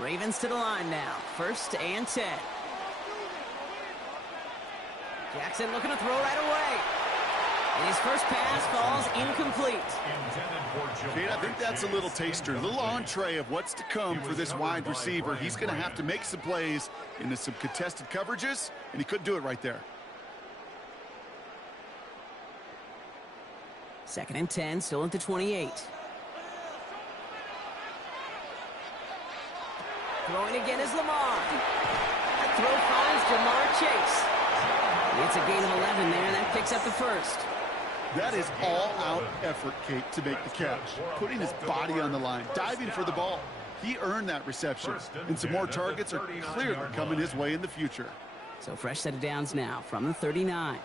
Ravens to the line now. 1st and 10. Jackson looking to throw right away. And his first pass falls incomplete. Kate, I think that's a little taster, a little entree of what's to come for this wide receiver. He's going to have to make some plays into some contested coverages, and he couldn't do it right there. 2nd and 10, still at the 28. Throwing again is Lamar. That throw finds Jamar Chase. It's a gain of 11 there, and that picks up the first. That is all-out effort, Kate, to make the catch. Putting his body on the line, diving for the ball. He earned that reception, and some more targets are clearly coming his way in the future. So fresh set of downs now from the 39.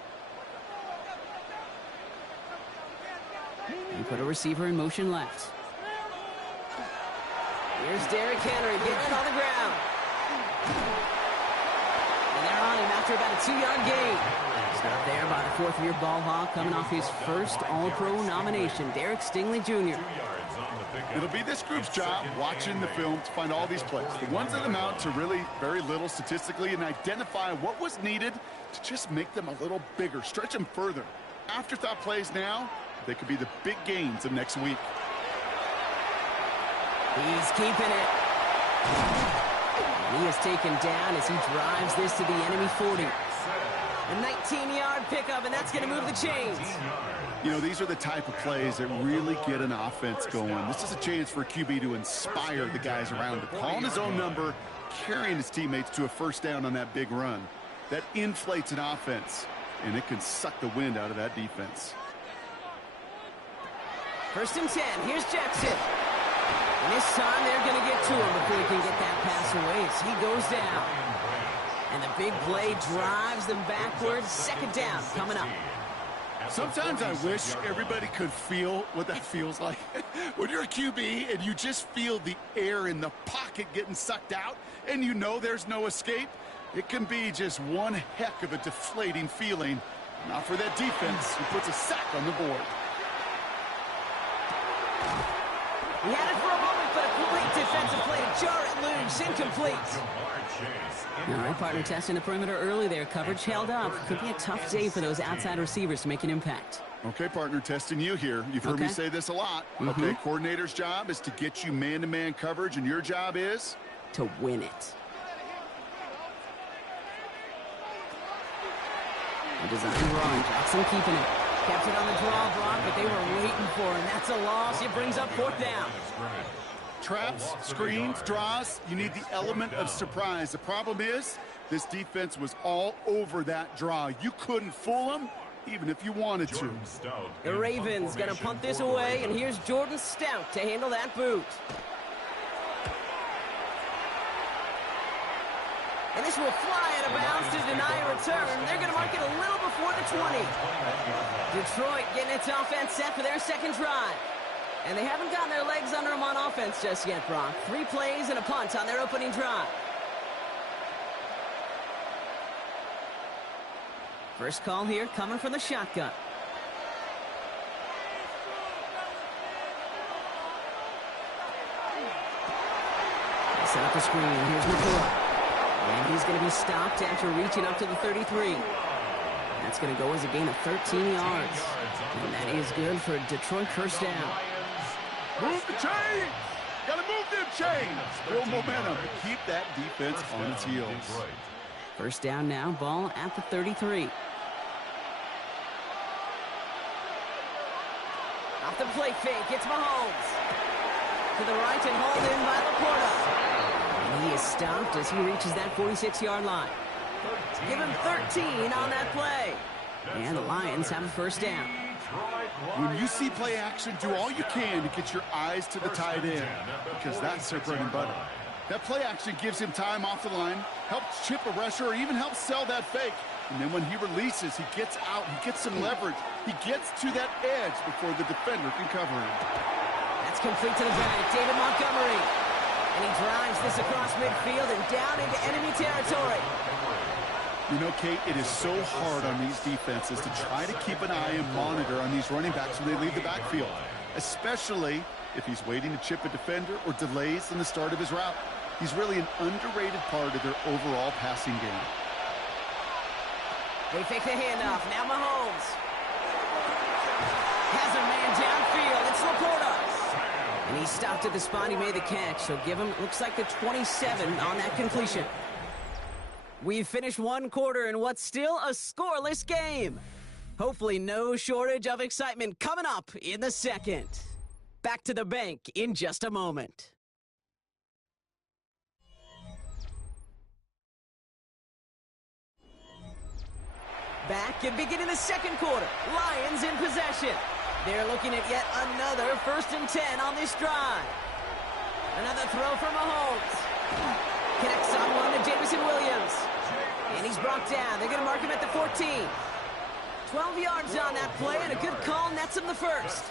And put a receiver in motion left. Here's Derrick Henry getting it on the ground. And they're on him after about a 2-yard gain. Stop there by the 4th-year ball hawk coming off his first All-Pro nomination, Derek Stingley Jr. It'll be this group's job watching the film to find all these plays. The ones that amount to really very little statistically and identify what was needed to just make them a little bigger, stretch them further. Afterthought plays now, they could be the big gains of next week. He's keeping it. And he is taken down as he drives this to the enemy 40. A 19-yard pickup, and that's going to move the chains. You know, these are the type of plays that really get an offense going. This is a chance for a QB to inspire the guys around him. Calling his own number, carrying his teammates to a first down on that big run. That inflates an offense, and it can suck the wind out of that defense. 1st and 10. Here's Jackson. And this time they're going to get to him before he can get that pass away as he goes down. And the big play drives them backwards. 2nd down coming up. Sometimes I wish everybody could feel what that feels like. When you're a QB and you just feel the air in the pocket getting sucked out and you know there's no escape, it can be just one heck of a deflating feeling. Not for that defense who puts a sack on the board. He had it for a moment, but a great defensive play to jar it loose. Incomplete. All right, partner testing the perimeter early there. Coverage held up. Could be a tough day for those outside receivers to make an impact. Okay, partner, testing you here. You've heard me say this a lot. Okay, coordinator's job is to get you man-to-man coverage, and your job is? To win it. A design run. Jackson keeping it. Kept it on the draw block, but they were waiting for him. That's a loss. It brings up 4th down. Traps, screens, draws, you need the element of surprise. The problem is, this defense was all over that draw. You couldn't fool them, even if you wanted to. The Ravens going to punt this away, and here's Jordan Stout to handle that boot. And this will fly out of bounds to deny a return. They're going to mark it a little before the 20. Detroit getting its offense set for their 2nd drive. And they haven't gotten their legs under them on offense just yet, Brock. 3 plays and a punt on their opening drive. First call here coming from the shotgun. They set up the screen. Here's McCoy. And he's going to be stopped after reaching up to the 33. That's going to go as a gain of 13 yards. And that is good for a Detroit first down. Move the chains! Gotta move them chains! Build momentum. Keep that defense on its heels. First down now, ball at the 33. Off the play fake, it's Mahomes. To the right and hauled in by Laporta. And he is stopped as he reaches that 46-yard line. Give him 13 on that play. And the Lions have a first down. When you see play action, do all you can to get your eyes to the tight end, because that's their bread and butter. That play action gives him time off the line, helps chip a rusher, or even helps sell that fake. And then when he releases, he gets out, he gets some leverage. He gets to that edge before the defender can cover him. That's complete to the back, David Montgomery. And he drives this across midfield and down into enemy territory. You know, Kate, it is so hard on these defenses to try to keep an eye and monitor on these running backs when they leave the backfield, especially if he's waiting to chip a defender or delays in the start of his route. He's really an underrated part of their overall passing game. They fake the handoff. Now Mahomes has a man downfield. It's Laporta. And he stopped at the spot. He made the catch. So give him, looks like the 27 on that completion. We've finished one quarter in what's still a scoreless game. Hopefully no shortage of excitement coming up in the second. Back to the bank in just a moment. Back and beginning the second quarter. Lions in possession. They're looking at yet another 1st and 10 on this drive. Another throw for Mahomes. Connects on one to Jameson Williams. And he's brought down. They're going to mark him at the 14. 12 yards on that play, and a good call nets him the first.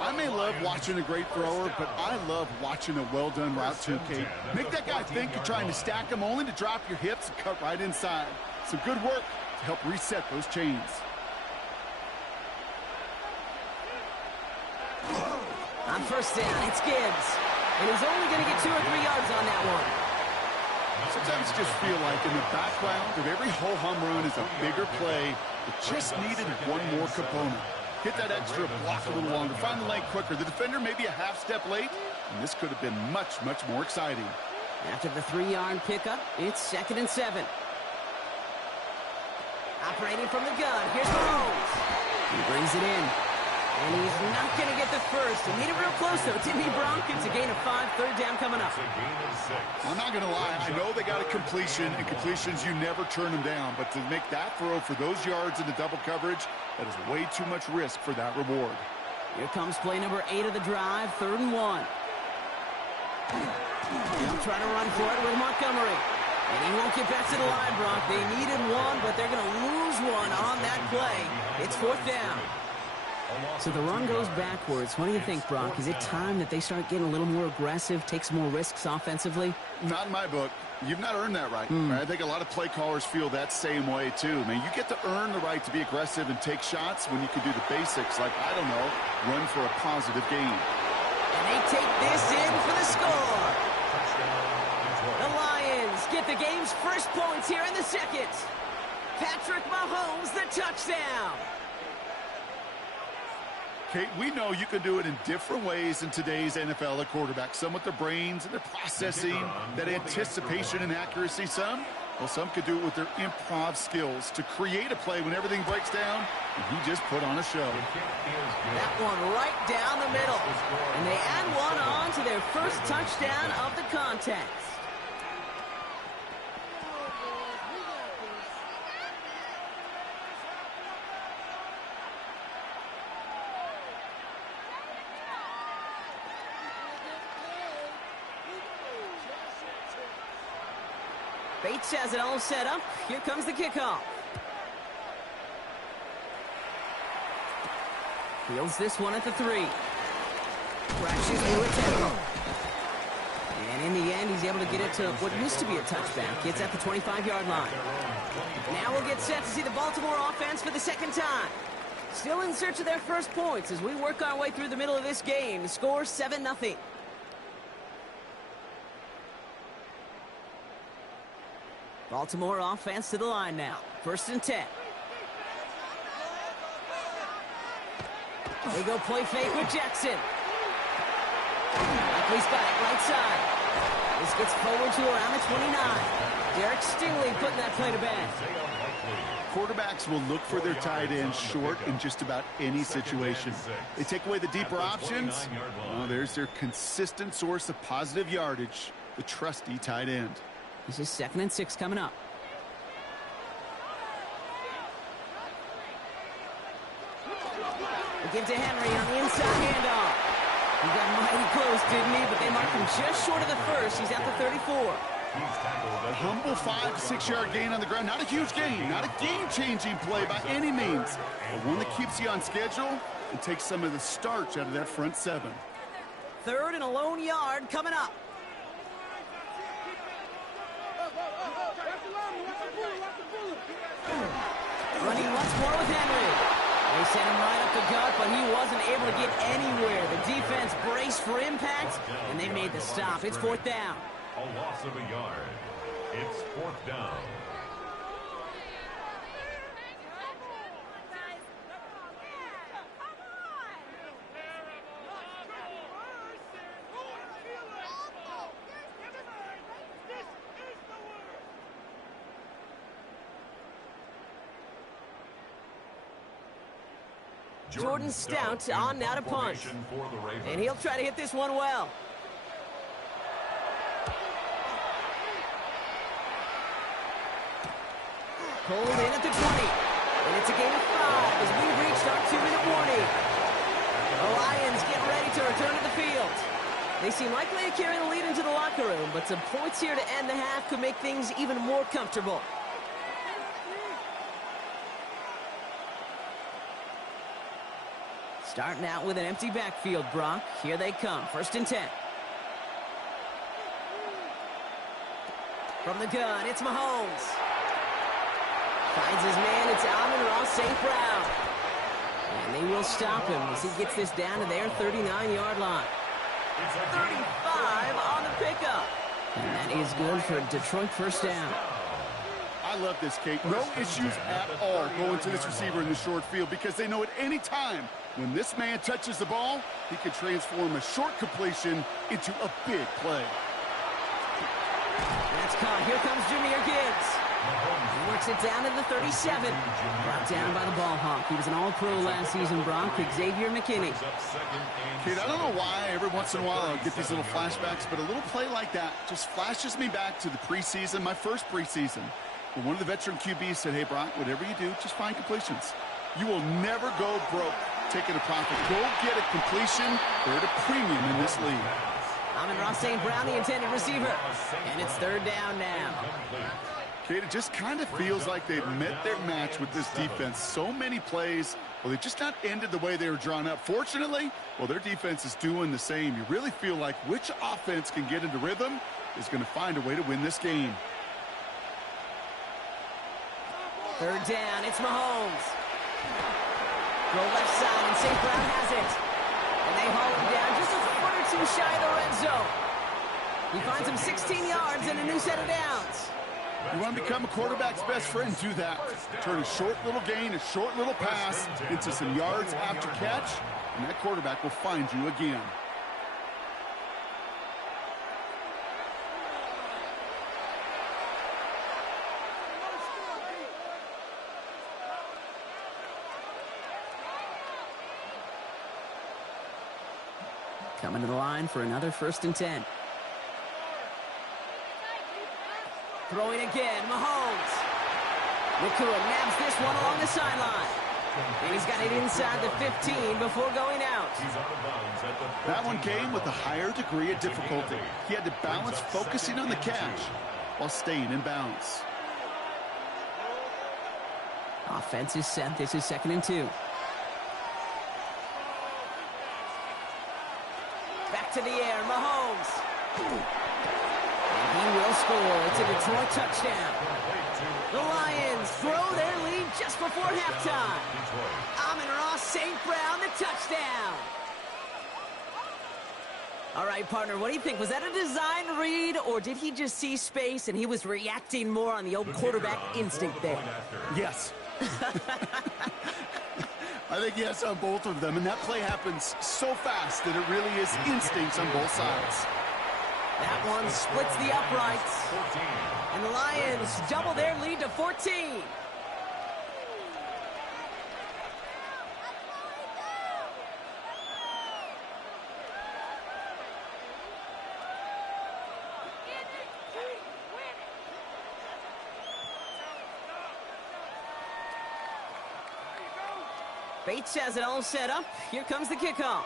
I may love watching a great thrower, but I love watching a well-done route too, Kate. Make that guy think you're trying to stack him only to drop your hips and cut right inside. So good work to help reset those chains. On 1st down, it's Gibbs. And he's only going to get 2 or 3 yards on that one. Sometimes you just feel like in the background of every whole home run is a bigger play that just needed one more component. Hit that extra block a little longer, find the lane quicker. The defender may be a half step late, and this could have been much, much more exciting. After the 3-yard pickup, it's 2nd and 7. Operating from the gun, here's Mahomes. He brings it in. And he's not going to get the first. He made it real close, though, didn't he, Bronk? It's a gain of 5, 3rd down coming up. I'm not going to lie. I know they got a completion, and completions, you never turn them down. But to make that throw for those yards in the double coverage, that is way too much risk for that reward. Here comes play number 8 of the drive, 3rd and 1. They'll try to run for it with Montgomery. And he won't get back to the line, Bronk. They needed one, but they're going to lose one on that play. It's 4th down. So the run goes backwards. What do you think, Brock? Is it time that they start getting a little more aggressive, take some more risks offensively? Not in my book. You've not earned that right. I think a lot of play callers feel that same way, too. I mean, you get to earn the right to be aggressive and take shots when you can do the basics, like, I don't know, run for a positive gain. And they take this in for the score. The Lions get the game's first points here in the second. Patrick Mahomes, the touchdown. Kate, we know you can do it in different ways in today's NFL at quarterback. Some with their brains and their processing, that anticipation and accuracy. Some could do it with their improv skills to create a play when everything breaks down, and he just put on a show. That one right down the middle. And they add one on to their first touchdown of the contest. Bates has it all set up. Here comes the kickoff. Fields this one at the 3. Crashes through a tackle. And in the end, he's able to get it to what used to be a touchback. It's at the 25-yard line. Now we'll get set to see the Baltimore offense for the second time. Still in search of their first points as we work our way through the middle of this game. The score 7-0. Baltimore offense to the line now. 1st and 10. They go play fake with Jackson. Buckley's got it right side. This gets forward to around the 29. Derek Stingley putting that play to bed. Quarterbacks will look for their tight end short in just about any situation. They take away the deeper options. Oh, there's their consistent source of positive yardage, the trusty tight end. This is 2nd and 6 coming up. They give to Henry on the inside handoff. He got mighty close, didn't he? But they marked him just short of the first. He's at the 34. A humble 5 to 6 yard gain on the ground. Not a huge gain, not a game-changing play by any means, but one that keeps you on schedule and takes some of the starch out of that front 7. 3rd and a lone yard coming up. Running once more with Henry. They sent him right up the gut, but he wasn't able to get anywhere. The defense braced for impact, and they made the stop. It's 4th down. A loss of a yard. It's 4th down. Jordan Stout on now to punt. And he'll try to hit this one well. Pulled in at the 20. And it's a gain of 5 as we reached our 2-minute warning. The Lions get ready to return to the field. They seem likely to carry the lead into the locker room, but some points here to end the half could make things even more comfortable. Starting out with an empty backfield, Brock. Here they come. 1st and 10. From the gun, it's Mahomes. Finds his man. It's Amon-Ra St. Brown. And they will stop him as he gets this down to their 39-yard line. 35 on the pickup. And that is good for a Detroit 1st down. I love this, Kate. No issues at all going to this receiver in the short field because they know at any time when this man touches the ball, he can transform a short completion into a big play. That's caught. Here comes Jahmyr Gibbs. He works it down to the 37. Brought down by the ball hawk. He was an all-pro last season, Brock. Xavier McKinney. Kate, I don't know why every once in a while I'll get these little flashbacks, but a little play like that just flashes me back to the preseason, my first preseason. When one of the veteran QBs said, hey, Brock, whatever you do, just find completions. You will never go broke taking a profit. Go get a completion. They're at a premium in this league. Amon-Ra St. Brown, the intended receiver. And it's 3rd down now. Kate, it just kind of feels like they've met their match with this defense. So many plays, well, they just not ended the way they were drawn up. Fortunately, well, their defense is doing the same. You really feel like which offense can get into rhythm is going to find a way to win this game. 3rd down, it's Mahomes. Go left side, and St. Brown has it. And they haul him down just a foot or two shy of the red zone. He finds him 16 yards and a new set of downs. You want to become a quarterback's best friend, do that. Turn a short little gain, a short little pass into some yards after catch, and that quarterback will find you again. Coming to the line for another 1st and 10. Throwing again, Mahomes. Nakua nabs this one along the sideline. And he's got it inside the 15 before going out. That one came with a higher degree of difficulty. He had to balance focusing on the catch while staying in bounds. Offense is set. This is 2nd and 2. Back to the air, Mahomes. And he will score. It's a Detroit touchdown. The Lions throw their lead just before halftime. Amon-Ra St. Brown, the touchdown. All right, partner, what do you think? Was that a design read, or did he just see space and he was reacting more on the old quarterback instinct there? Yes. I think yes on both of them, and that play happens so fast that it really is instincts on both sides. That one splits the uprights. And the Lions double their lead to 14. Bates has it all set up. Here comes the kickoff.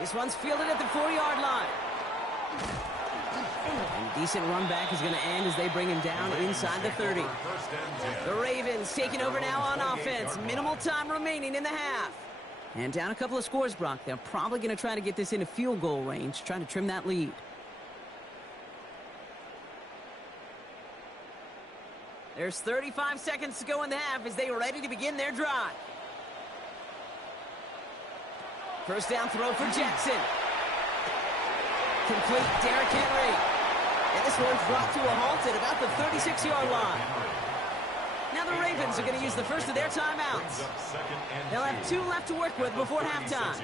This one's fielded at the 4-yard line. And decent run back is going to end as they bring him down inside the 30. The Ravens taking over now on offense. Minimal time remaining in the half. And down a couple of scores, Brock. They're probably going to try to get this into field goal range, trying to trim that lead. There's 35 seconds to go in the half as they are ready to begin their drive. First down throw for Jackson. Complete, Derrick Henry. And this one's brought to a halt at about the 36-yard line. Now the Ravens are going to use the first of their timeouts. They'll have 2 left to work with before halftime.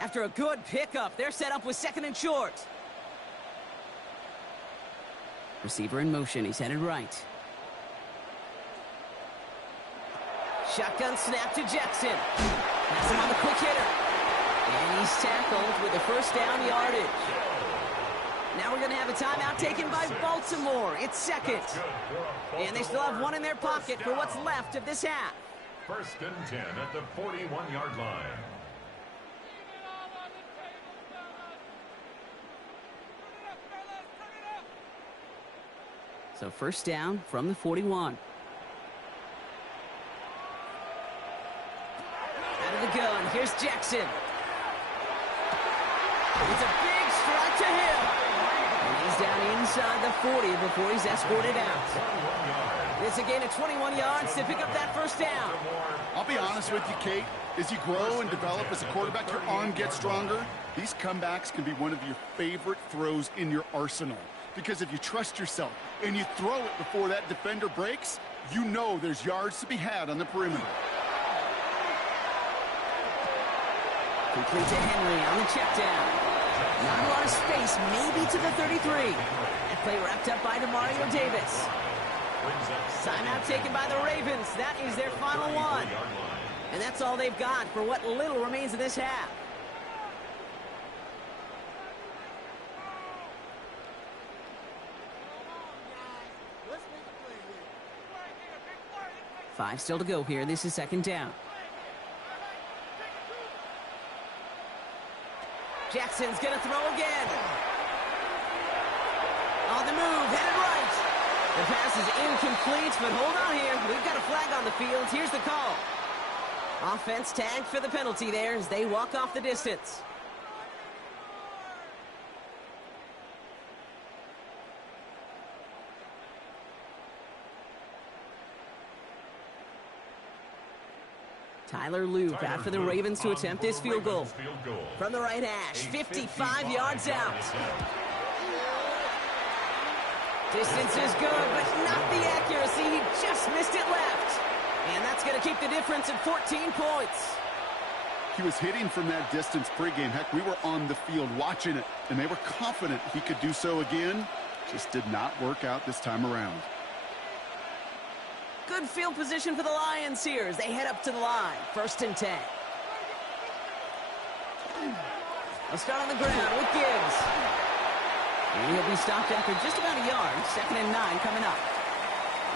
After a good pickup, they're set up with 2nd and short. Receiver in motion. He's headed right. Shotgun snap to Jackson. Has him on the quick hitter. And he's tackled with the first down yardage. Now we're going to have a timeout taken by Baltimore. It's 2nd. And they still have 1 in their pocket for what's left of this half. 1st and 10 at the 41-yard line. So first down from the 41. Out of the gun, here's Jackson. It's a big strike to him. And he's down inside the 40 before he's escorted out. It's a gain of 21 yards to pick up that first down. I'll be honest with you, Kate. As you grow and develop as a quarterback, your arm gets stronger. These comebacks can be one of your favorite throws in your arsenal. Because if you trust yourself and you throw it before that defender breaks, you know there's yards to be had on the perimeter. Complete to Henry on the check down. Not a lot of space, maybe to the 33. That play wrapped up by Demario Davis. Timeout taken by the Ravens. That is their final one. And that's all they've got for what little remains of this half. Five still to go here. This is 2nd down. Jackson's going to throw again. On the move, headed right. The pass is incomplete, but hold on here. We've got a flag on the field. Here's the call. Offense tagged for the penalty there as they walk off the distance. Tyler Loop out for the Ravens to attempt this field goal. From the right hash, 55 yards out. Distance is good, but not the accuracy. He just missed it left. And that's going to keep the difference at 14 points. He was hitting from that distance pregame. Heck, we were on the field watching it, and they were confident he could do so again. Just did not work out this time around. Good field position for the Lions here as they head up to the line. 1st and 10. They'll start on the ground with Gibbs. And he'll be stopped after just about a yard. 2nd and 9 coming up.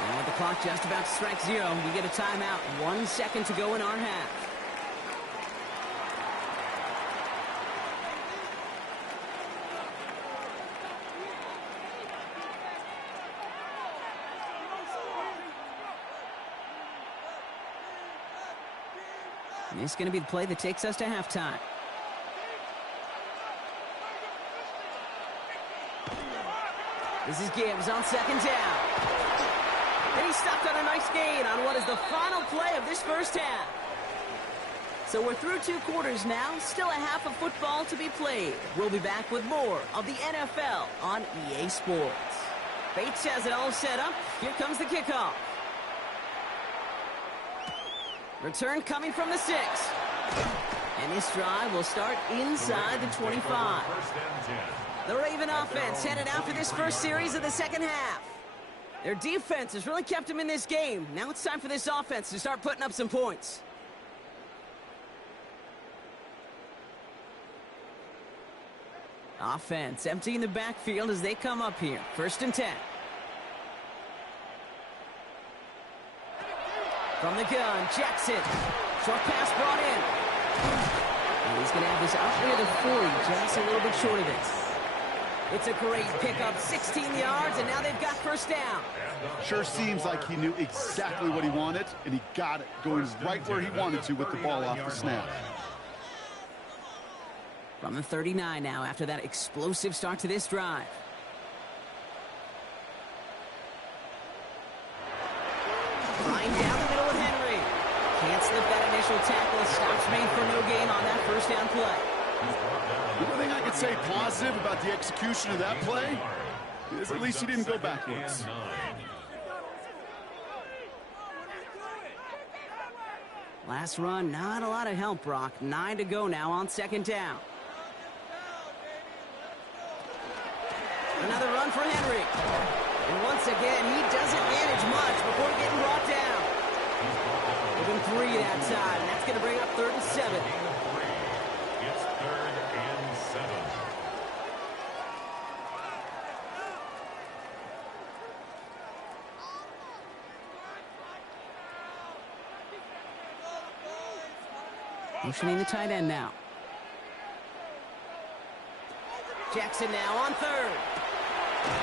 And with the clock just about to strike 0, we get a timeout. 1 second to go in our half. And this is going to be the play that takes us to halftime. This is Gibbs on 2nd down. And he stopped on a nice gain on what is the final play of this first half. So we're through 2 quarters now. Still a half of football to be played. We'll be back with more of the NFL on EA Sports. Bates has it all set up. Here comes the kickoff. Return coming from the 6. And this drive will start inside the 25. The Raven offense headed out for this first series of the second half. Their defense has really kept them in this game. Now it's time for this offense to start putting up some points. Offense emptying the backfield as they come up here. 1st and 10. From the gun, Jackson. Short pass brought in. And he's going to have this out near the 40, just a little bit short of it. It's a great pickup, 16 yards, and now they've got first down. Sure seems like he knew exactly what he wanted, and he got it, going right where he wanted to with the ball off the snap. From the 39 now after that explosive start to this drive. Running down the middle with Henry. Can't slip that initial tackle. Stops made for no gain on that first down play. The only thing I could say positive about the execution of that play is at least he didn't go backwards. Last run, not a lot of help, Brock. 9 to go now on second down. Another run for Henry. And once again, he doesn't manage much before getting brought down. Within 3 that time, and that's going to bring up 3rd and 7. It's 3rd and 7. Motioning the tight end now. Jackson now on 3rd.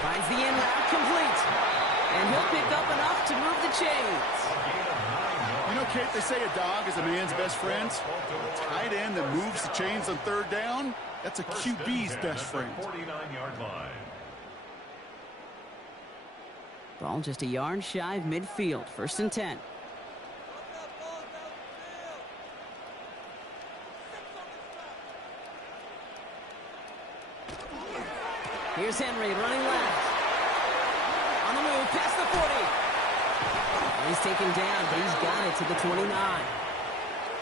Finds the in route complete. And he'll pick up enough to move the chains. You know, Kate, they say a dog is a man's best friend. A tight end that moves the chains on 3rd down, that's a QB's best friend. 49-yard line. Ball just a yard shy of midfield. 1st and 10. Here's Henry running left. On the move, past the 40. He's taken down, but he's got it to the 29.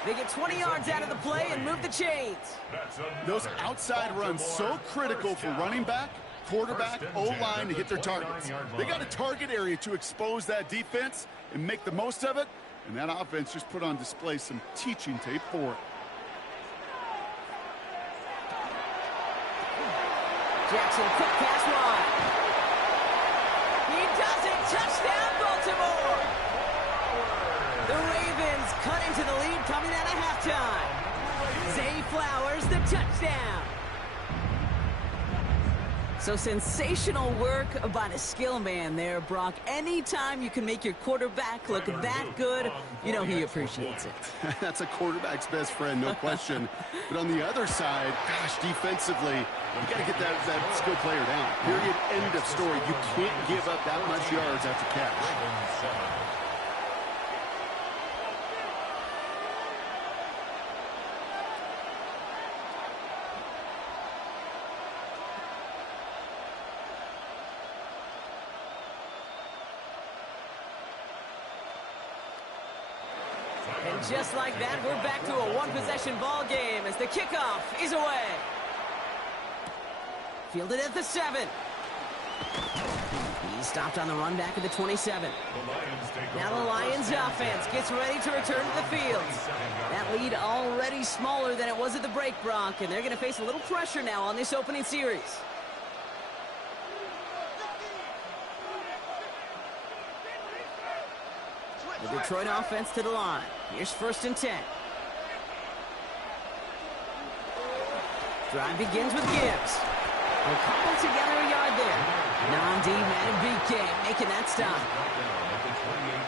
They get 20 yards out of the play and move the chains. Those outside runs so critical for running back, quarterback, O-line to hit their targets. They got a target area to expose that defense and make the most of it, and that offense just put on display some teaching tape for it. Jackson, quick pass wide. He does it. Touchdown, Baltimore. The Ravens cut into the lead coming out of halftime. Zay Flowers, the touchdown. So sensational work by the skill man there, Brock. Anytime you can make your quarterback look that good, you know he appreciates it. That's a quarterback's best friend, no question. But on the other side, gosh, defensively, you got to get that skill player down. Period, end of story. You can't give up that much yards after catch. And just like that, we're back to a one-possession ball game as the kickoff is away. Fielded at the 7. He stopped on the run back at the 27. Now the Lions offense gets ready to return to the field. That lead already smaller than it was at the break, Brock, and they're going to face a little pressure now on this opening series. The Detroit offense to the line. Here's 1st and 10. Drive begins with Gibbs. They'll cobble together a yard there. Nnamdi Madubuike making that stop.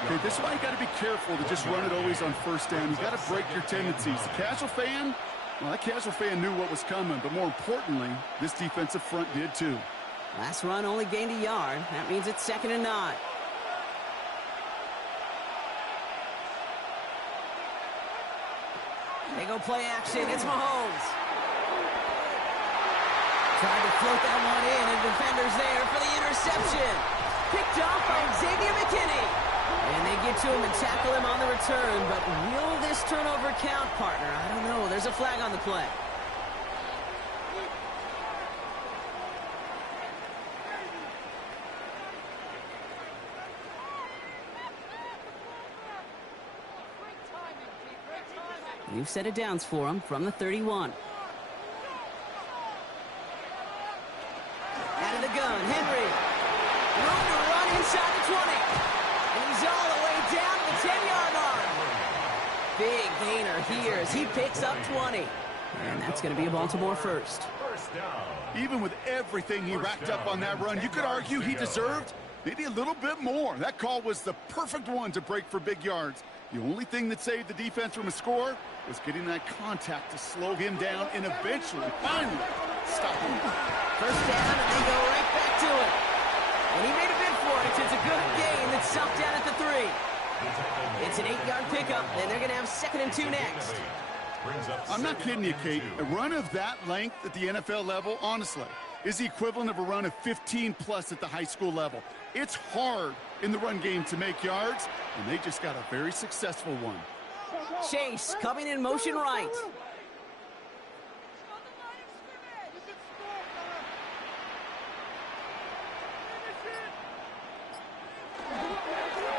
Okay, this is why you got to be careful to just run it always on 1st down. You got to break your tendencies. The casual fan, well, that casual fan knew what was coming, but more importantly, this defensive front did too. Last run only gained a yard. That means it's 2nd and 9. They go play action. It's Mahomes. Tried to float that one in, and defenders there for the interception. Picked off by Xavier McKinney. And they get to him and tackle him on the return. But will this turnover count, partner? I don't know. There's a flag on the play. New set of downs for him from the 31. Out of the gun, Henry. Room to run inside the 20. And he's all the way down to the 10-yard line. Big gainer here as he picks up 20. And that's going to be a Baltimore first. Even with everything he racked up on that run, you could argue he deserved maybe a little bit more. That call was the perfect one to break for big yards. The only thing that saved the defense from a score was getting that contact to slow him down and eventually, finally, stop him. First down, and they go right back to it. And he made a bid for it. It's a good gain that's stopped down at the 3. It's an 8-yard pickup, and they're going to have 2nd and 2 next. I'm not kidding you, Kate. A run of that length at the NFL level, honestly, is the equivalent of a run of 15-plus at the high school level. It's hard in the run game to make yards, and they just got a very successful one. Chase coming in motion right.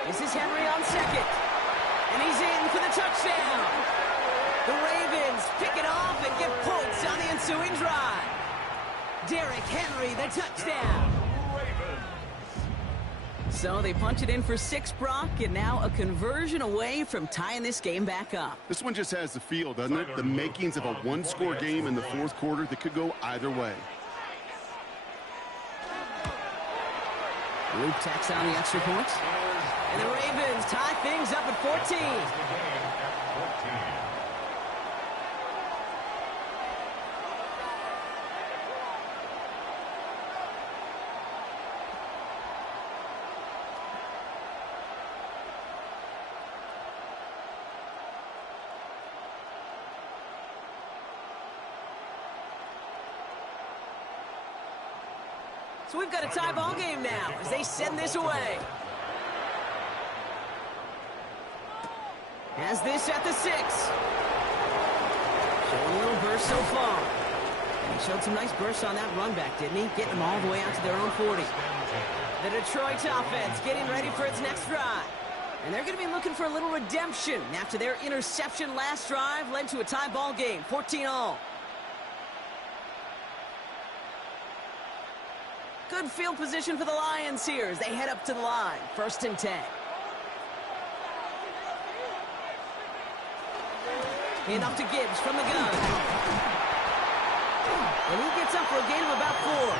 This is Henry on 2nd. And he's in for the touchdown. The Ravens pick it off and get points on the ensuing drive. Derrick Henry, the touchdown. So they punch it in for 6, Brock, and now a conversion away from tying this game back up. This one just has the feel, doesn't it? The makings of a one-score game in the fourth quarter that could go either way. Luke tacks on the extra point. And the Ravens tie things up at 14. So we've got a tie ball game now as they send this away. Has this at the 6. Showing a little burst so far. And he showed some nice bursts on that run back, didn't he? Getting them all the way out to their own 40. The Detroit offense getting ready for its next drive. And they're going to be looking for a little redemption after their interception last drive led to a tie ball game, 14-all. Good field position for the Lions here as they head up to the line. 1st and 10. Hand off to Gibbs from the gun. And he gets up for a gain of about 4.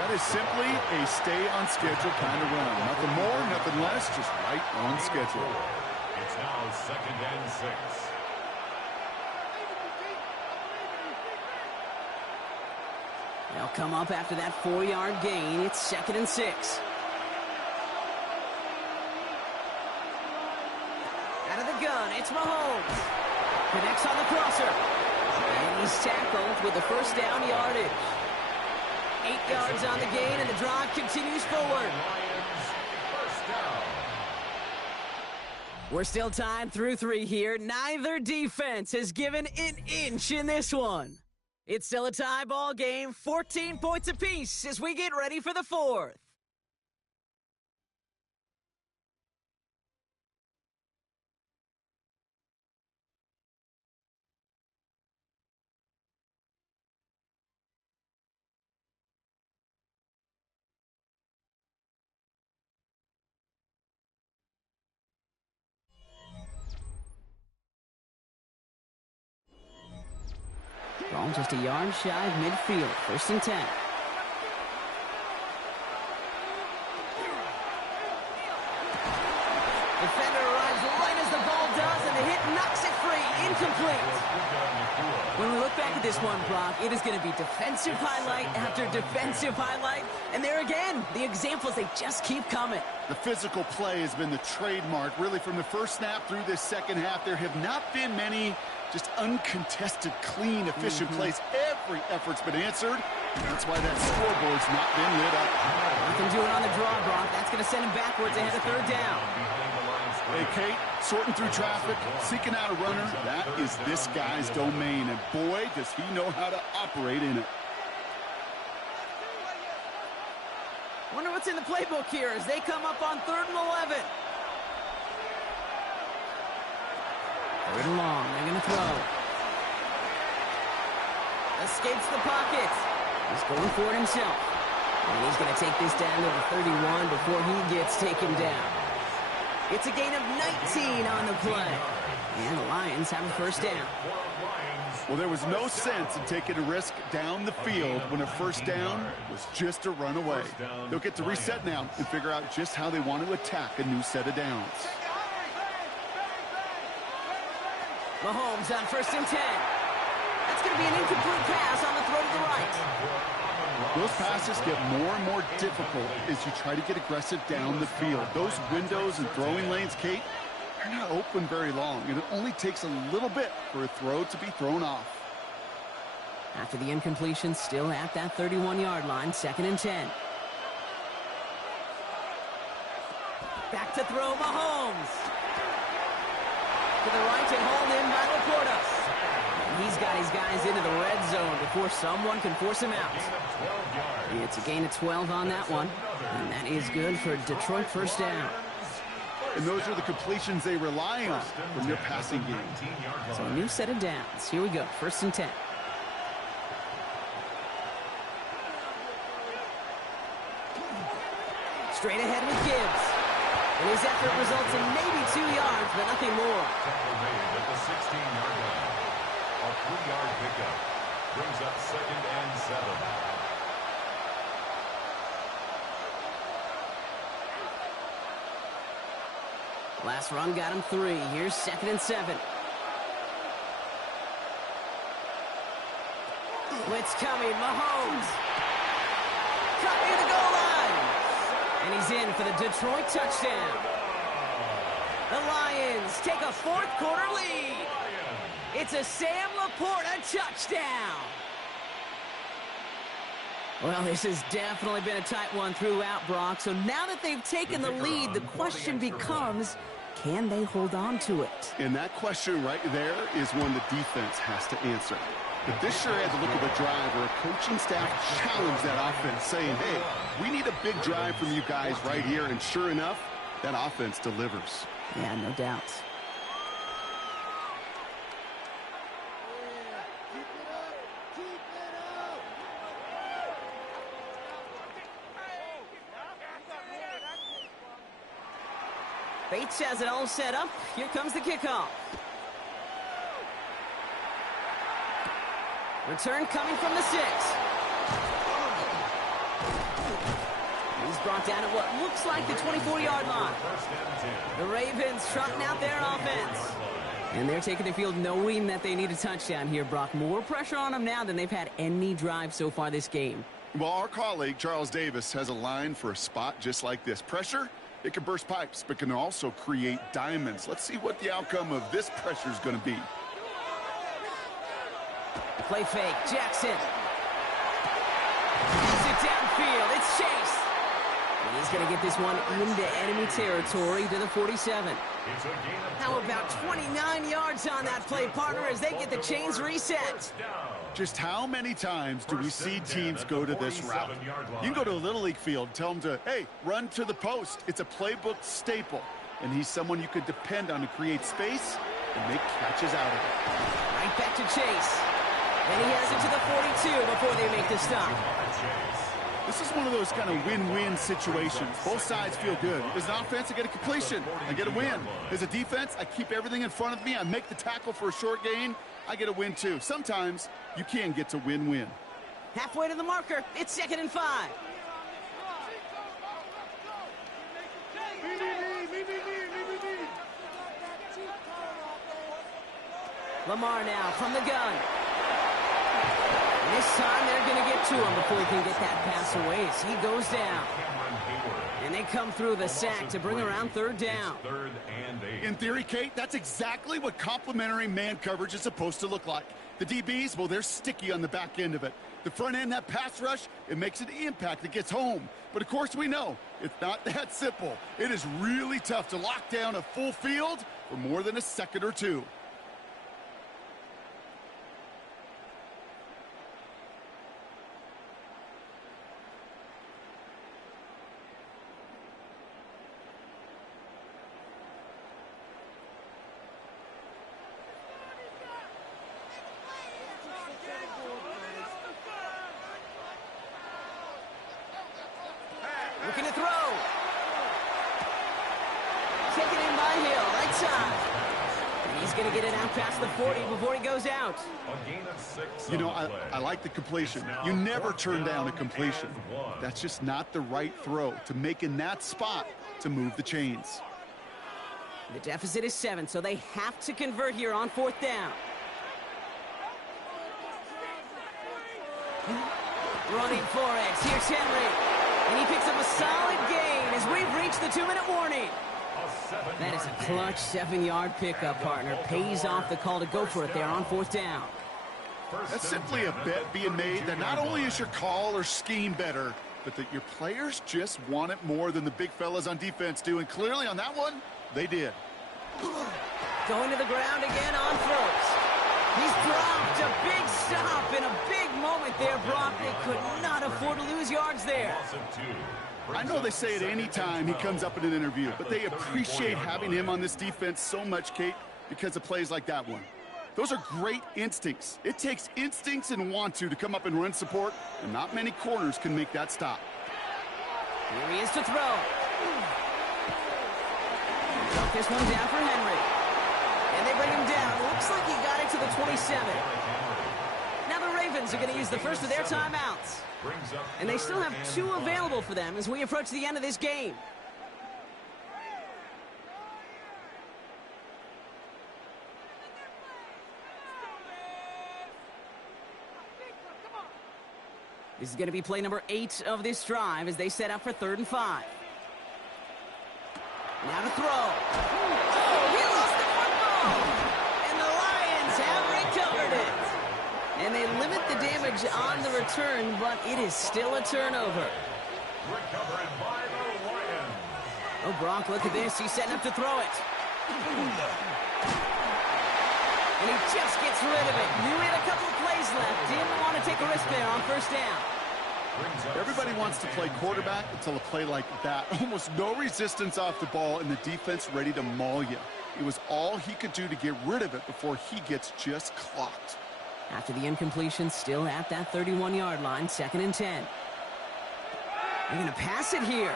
That is simply a stay-on-schedule kind of run. Nothing more, nothing less, just right on schedule. It's now 2nd and 6. They'll come up after that 4-yard gain. It's 2nd and 6. Out of the gun, it's Mahomes. Connects on the crosser. And he's tackled with the 1st down yardage. 8 yards on the gain, and the drive continues forward. We're still tied through 3 here. Neither defense has given an inch in this one. It's still a tie ball game, 14 points apiece as we get ready for the 4th. Ball just a yard shy of midfield. 1st and 10. Defender arrives right as the ball does, and the hit knocks it free. Incomplete. When we look back at this one, Brock, it is going to be defensive highlight after defensive highlight. And there again, the examples, they just keep coming. The physical play has been the trademark. Really, from the first snap through this second half, there have not been many just uncontested, clean, efficient plays. Every effort's been answered. That's why that scoreboard's not been lit up. Nothing doing on the draw, Brock. That's going to send him backwards ahead of 3rd down. Hey, Kate, sorting through traffic, seeking out a runner, that is this guy's domain. And boy, does he know how to operate in it. Wonder what's in the playbook here as they come up on 3rd and 11. 3rd and long. They're going to throw. Escapes the pocket. He's going for it himself. And he's going to take this down to the 31 before he gets taken down. It's a gain of 19 on the play. And the Lions have a 1st down. Well, there was no sense in taking a risk down the field when a 1st down was just a run away. They'll get to reset now and figure out just how they want to attack a new set of downs. Mahomes on 1st and 10. That's going to be an incomplete pass on the throw to the right. Those passes get more and more difficult as you try to get aggressive down the field. Those windows and throwing lanes, Kate, are not open very long, and it only takes a little bit for a throw to be thrown off. After the incompletion, still at that 31-yard line, 2nd and 10. Back to throw, Mahomes. To the right and hauled in by Laporta. He's got his guys into the red zone before someone can force him out. It's a gain of 12 on that one, and that is good for Detroit first down. And those are the completions they rely on from their passing game. So a new set of downs. Here we go, 1st and 10. Straight ahead with Gibbs. And his effort results in maybe 2 yards, but nothing more. At the 16-yard line. A 3-yard pickup brings up 2nd and 7. Last run got him 3. Here's 2nd and 7. Blitz coming. Mahomes. Cut near the goal line. And he's in for the Detroit touchdown. The Lions take a 4th quarter lead. It's a Sam Laporta touchdown. Well, this has definitely been a tight one throughout, Brock. So now that they've taken the lead, the question becomes, can they hold on to it? And that question right there is one the defense has to answer. But this sure had to look at a drive where a coaching staff challenged that offense, saying, hey, we need a big drive from you guys right here. And sure enough, that offense delivers. Yeah, no doubt. Bates has it all set up. Here comes the kickoff. Return coming from the 6. He's brought down at what looks like the 24-yard line. The Ravens trotting out their offense. And they're taking the field knowing that they need a touchdown here, Brock. More pressure on them now than they've had any drive so far this game. Well, our colleague, Charles Davis, has a line for a spot just like this. Pressure, it can burst pipes, but can also create diamonds. Let's see what the outcome of this pressure is going to be. Play fake. Jackson. Keeps it downfield. It's Chase. And he's going to get this one into enemy territory to the 47. How about 29 yards on that play, partner, as they get the chains reset? Just how many times do we see teams go to this route? You can go to a Little League field, tell them to, hey, run to the post. It's a playbook staple. And he's someone you could depend on to create space and make catches out of it. Right back to Chase. And he has it to the 42 before they make the stop. This is one of those kind of win-win situations. Both sides feel good. As an offense, I get a completion. I get a win. As a defense, I keep everything in front of me. I make the tackle for a short gain. I get a win, too. Sometimes you can get to win-win. Halfway to the marker. It's 2nd and 5. Lamar now from the gun. This time they're going to get to him before he can get that pass away as he goes down. And they come through the sack to bring around 3rd down. In theory, Kate, that's exactly what complementary man coverage is supposed to look like. The DBs, well, they're sticky on the back end of it. The front end, that pass rush, it makes an impact that gets home. But, of course, we know it's not that simple. It is really tough to lock down a full field for more than a second or two. Looking to throw. Taken in by Hill, right side. And he's going to get it out past the 40 before he goes out. You know, I like the completion. You never turn down a completion. That's just not the right throw to make in that spot to move the chains. The deficit is 7, so they have to convert here on 4th down. running for it. Here's Henry. And he picks up a solid gain as we've reached the 2-minute warning. That is a clutch 7-yard pickup, partner. Pays off the call to go for it there on 4th down. That's simply a bet being made that not only is your call or scheme better, but that your players just want it more than the big fellas on defense do. And clearly on that one, they did. Going to the ground again on throws. He's dropped a big stop in a big moment there, Brock. They could not afford to lose yards there. I know they say it any time he comes up in an interview, but they appreciate having him on this defense so much, Kate, because of plays like that one. Those are great instincts. It takes instincts and want to come up and run support, and not many corners can make that stop. Here he is to throw. Drop this one down for Henry. And they bring him down. Looks like he got it to the 27. Now the Ravens are going to use the first of their timeouts. And they still have 2 available for them as we approach the end of this game. This is going to be play number 8 of this drive as they set up for 3rd and 5. Now to throw. Oh, he lost the football! And the Lions have recovered it. And they limit the damage on the return, but it is still a turnover. Recovered by the Lions. Oh, Brock, look at this. He's setting up to throw it. And he just gets rid of it. Knew he had a couple of plays left. Didn't want to take a risk there on 1st down. Everybody wants to play quarterback until a play like that. Almost no resistance off the ball and the defense ready to maul you. It was all he could do to get rid of it before he gets just clocked. After the incompletion, still at that 31-yard line, 2nd and 10. They're going to pass it here.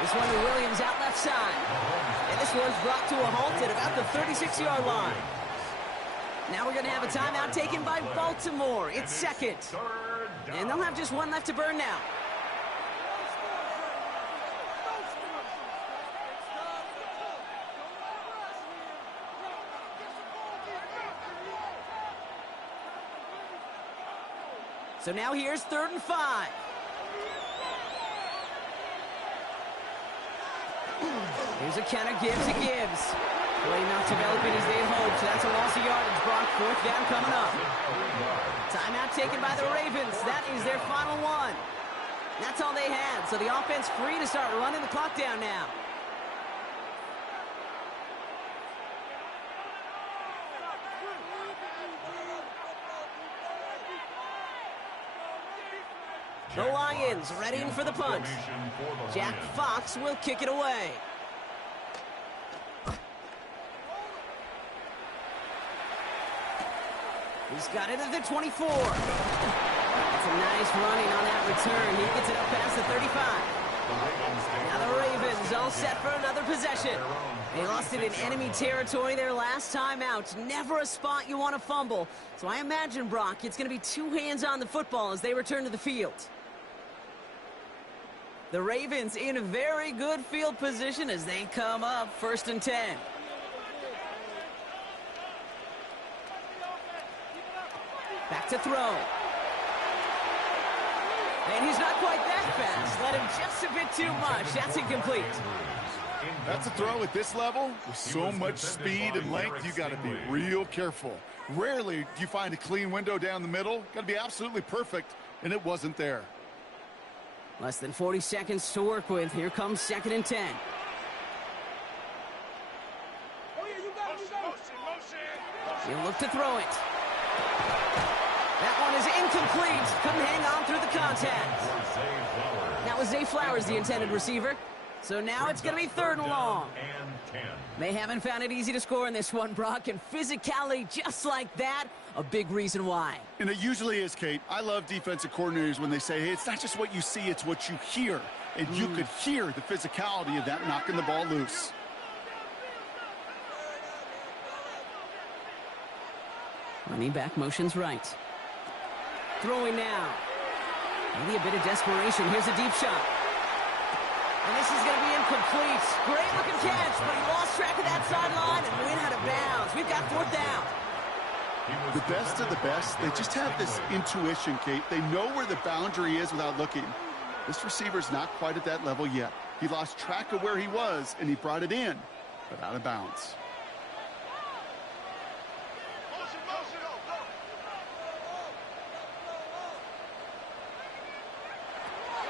This one to Williams out left side. And this one's brought to a halt at about the 36-yard line. Now we're going to have a timeout taken by Baltimore. It's 2nd. And they'll have just 1 left to burn now. So now here's 3rd and 5. Here's a counter, Gibbs to Gibbs. Play not developing as they had hoped. So that's a loss of yardage. Brock, 4th down coming up. Timeout taken by the Ravens. That is their final one. That's all they had. So the offense free to start running the clock down now. The Lions ready for the punt. Jack Fox will kick it away. He's got it at the 24. That's a nice running on that return. He gets it up past the 35. Now the Ravens all set for another possession. They lost it in enemy territory their last time out. Never a spot you want to fumble. So I imagine, Brock, it's going to be 2 hands on the football as they return to the field. The Ravens in a very good field position as they come up 1st and 10. Back to throw. And he's not quite that fast. Let him just a bit too much. That's incomplete. That's a throw at this level. With so much speed and length, you got to be real careful. Rarely do you find a clean window down the middle. Got to be absolutely perfect, and it wasn't there. Less than 40 seconds to work with. Here comes 2nd and 10. He'll look to throw it. That one is incomplete. Couldn't hang on through the contact. That was Zay Flowers, the intended receiver. So now it's going to be 3rd and long. They haven't found it easy to score in this one, Brock, and physicality just like that, a big reason why. And it usually is, Kate. I love defensive coordinators when they say, hey, it's not just what you see, it's what you hear. And you could hear the physicality of that knocking the ball loose. Running back motions right. Throwing now. Maybe a bit of desperation. Here's a deep shot. And this is going to be incomplete. Great looking catch, but he lost track of that sideline and went out of bounds. We've got 4th down. The best of the best, they just have this intuition, Kate. They know where the boundary is without looking. This receiver's not quite at that level yet. He lost track of where he was, and he brought it in, but out of bounds.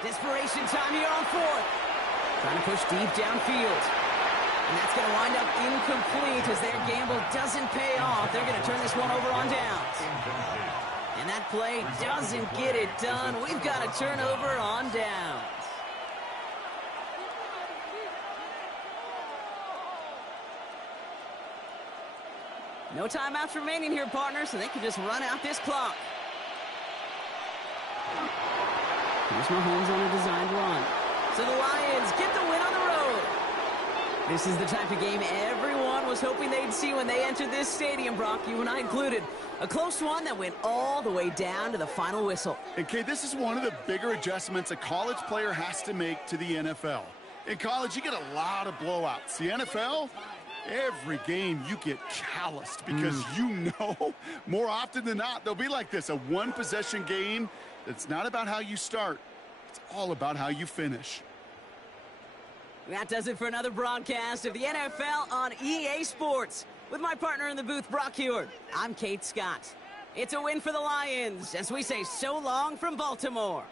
Desperation time here on fourth. Trying to push deep downfield. And that's going to wind up incomplete as their gamble doesn't pay off. They're going to turn this one over on downs. And that play doesn't get it done. We've got a turnover on downs. No timeouts remaining here, partners, so they can just run out this clock. Here's Mahomes on a designed run. So the Lions get the win on the road. This is the type of game everyone was hoping they'd see when they entered this stadium, Brock, you and I included. A close one that went all the way down to the final whistle. And, Kate, this is one of the bigger adjustments a college player has to make to the NFL. In college, you get a lot of blowouts. The NFL, every game you get calloused because you know more often than not they'll be like this, a one-possession game. It's not about how you start. It's all about how you finish. That does it for another broadcast of the NFL on EA Sports. With my partner in the booth, Brock Huard, I'm Kate Scott. It's a win for the Lions as we say so long from Baltimore.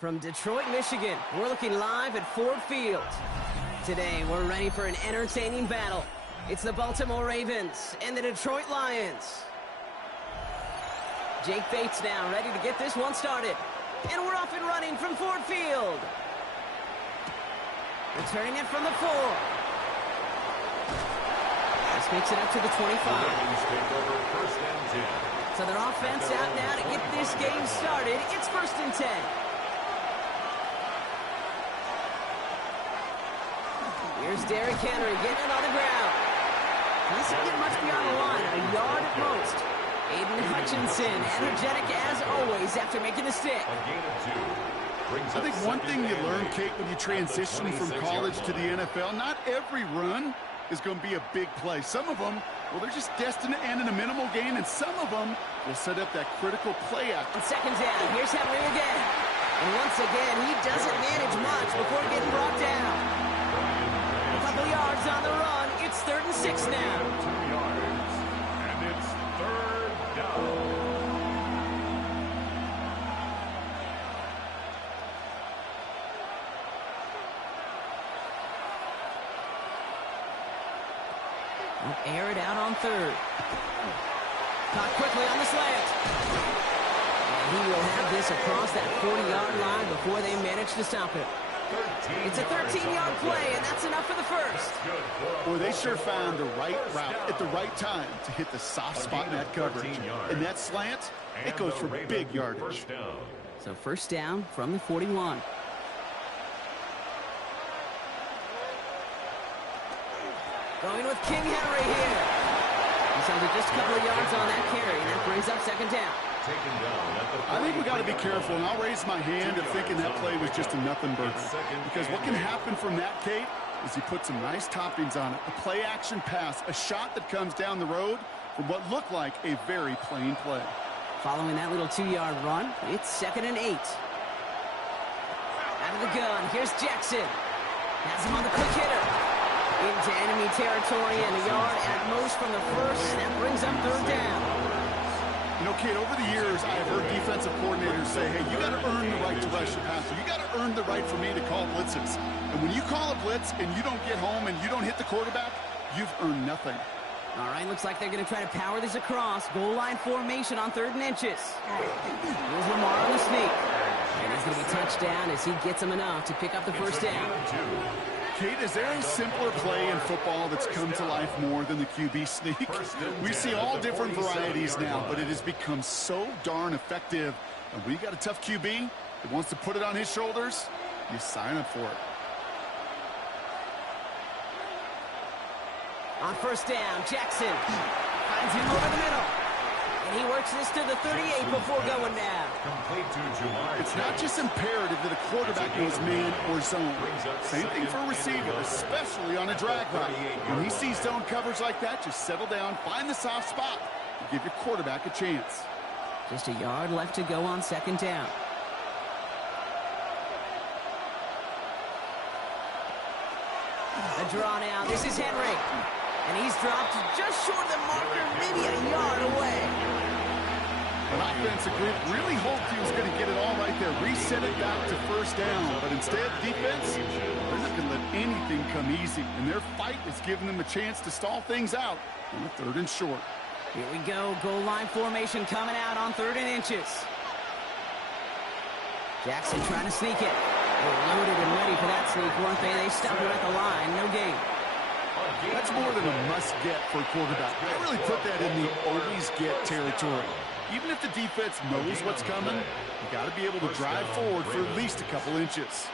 From Detroit, Michigan, we're looking live at Ford Field. Today, we're ready for an entertaining battle. It's the Baltimore Ravens and the Detroit Lions. Jake Bates now ready to get this one started. And we're off and running from Ford Field. Returning it from the 4. This makes it up to the 25. So their offense out now to get this game started. It's 1st and 10. Here's Derrick Henry getting it on the ground. He doesn't get much beyond the line, a yard at most. Aiden Hutchinson, energetic as always after making the stick. I think one thing you learn, Kate, when you transition from college to the NFL, not every run is going to be a big play. Some of them, well, they're just destined to end in a minimal gain, and some of them will set up that critical play act. On 2nd down, here's Henry again. And once again, he doesn't manage much before getting brought down. A couple yards on the run. It's 3rd and 6 now. 2 yards, and it's 3rd down. Air it out on 3rd. Caught quickly on the slant. And he will have this across that 40-yard line before they manage to stop it. It's a 13-yard play, and that's enough for the 1st. Boy, they sure found the right route at the right time to hit the soft spot in that coverage. And that slant, it goes for big yardage. So 1st down from the 41. Going with King Henry here. He's under just a couple of yards on that carry, and that brings up 2nd down. I think we got to be careful, and I'll raise my hand at thinking that play was just a nothing burger. Because what can happen from that, Kate, is he put some nice toppings on it. A play-action pass, a shot that comes down the road from what looked like a very plain play. Following that little 2-yard run, it's 2nd and 8. Out of the gun, here's Jackson. Has him on the quick hitter. Into enemy territory and a yard at most from the 1st. That brings up 3rd down. You know, Kate, over the years, I've heard defensive coordinators say, hey, you got to earn the right to rush the passer. You got to earn the right for me to call blitzes. And when you call a blitz and you don't get home and you don't hit the quarterback, you've earned nothing. All right, looks like they're going to try to power this across. Goal line formation on 3rd and inches. Here's Lamar on the sneak. And he's going to be touched down as he gets him enough to pick up the 1st down. Kate, is there a simpler play in football that's come to life more than the QB sneak? We see all different varieties now, but it has become so darn effective. And when you got a tough QB that wants to put it on his shoulders, you sign up for it. On 1st down, Jackson finds him over the middle. And he works this to the 38 before going down. It's not just imperative that a quarterback knows man or zone. Same thing for a receiver, especially on a drag route. When he sees zone coverage like that, just settle down, find the soft spot, and give your quarterback a chance. Just a yard left to go on 2nd down. A draw now. This is Henry. And he's dropped just short of the marker, maybe a yard away. An offensive group really hoped he was going to get it all right there, reset it back to 1st down. But instead, defense, they're not going to let anything come easy. And their fight is giving them a chance to stall things out on the 3rd and short. Here we go. Goal line formation coming out on 3rd and inches. Jackson trying to sneak it. They're loaded and ready for that sneak, weren't they? They stopped him at the line. No gain. That's more than a must-get for a quarterback. I really put that in the always-get territory. Even if the defense knows what's coming, you got to be able to drive forward for at least a couple inches.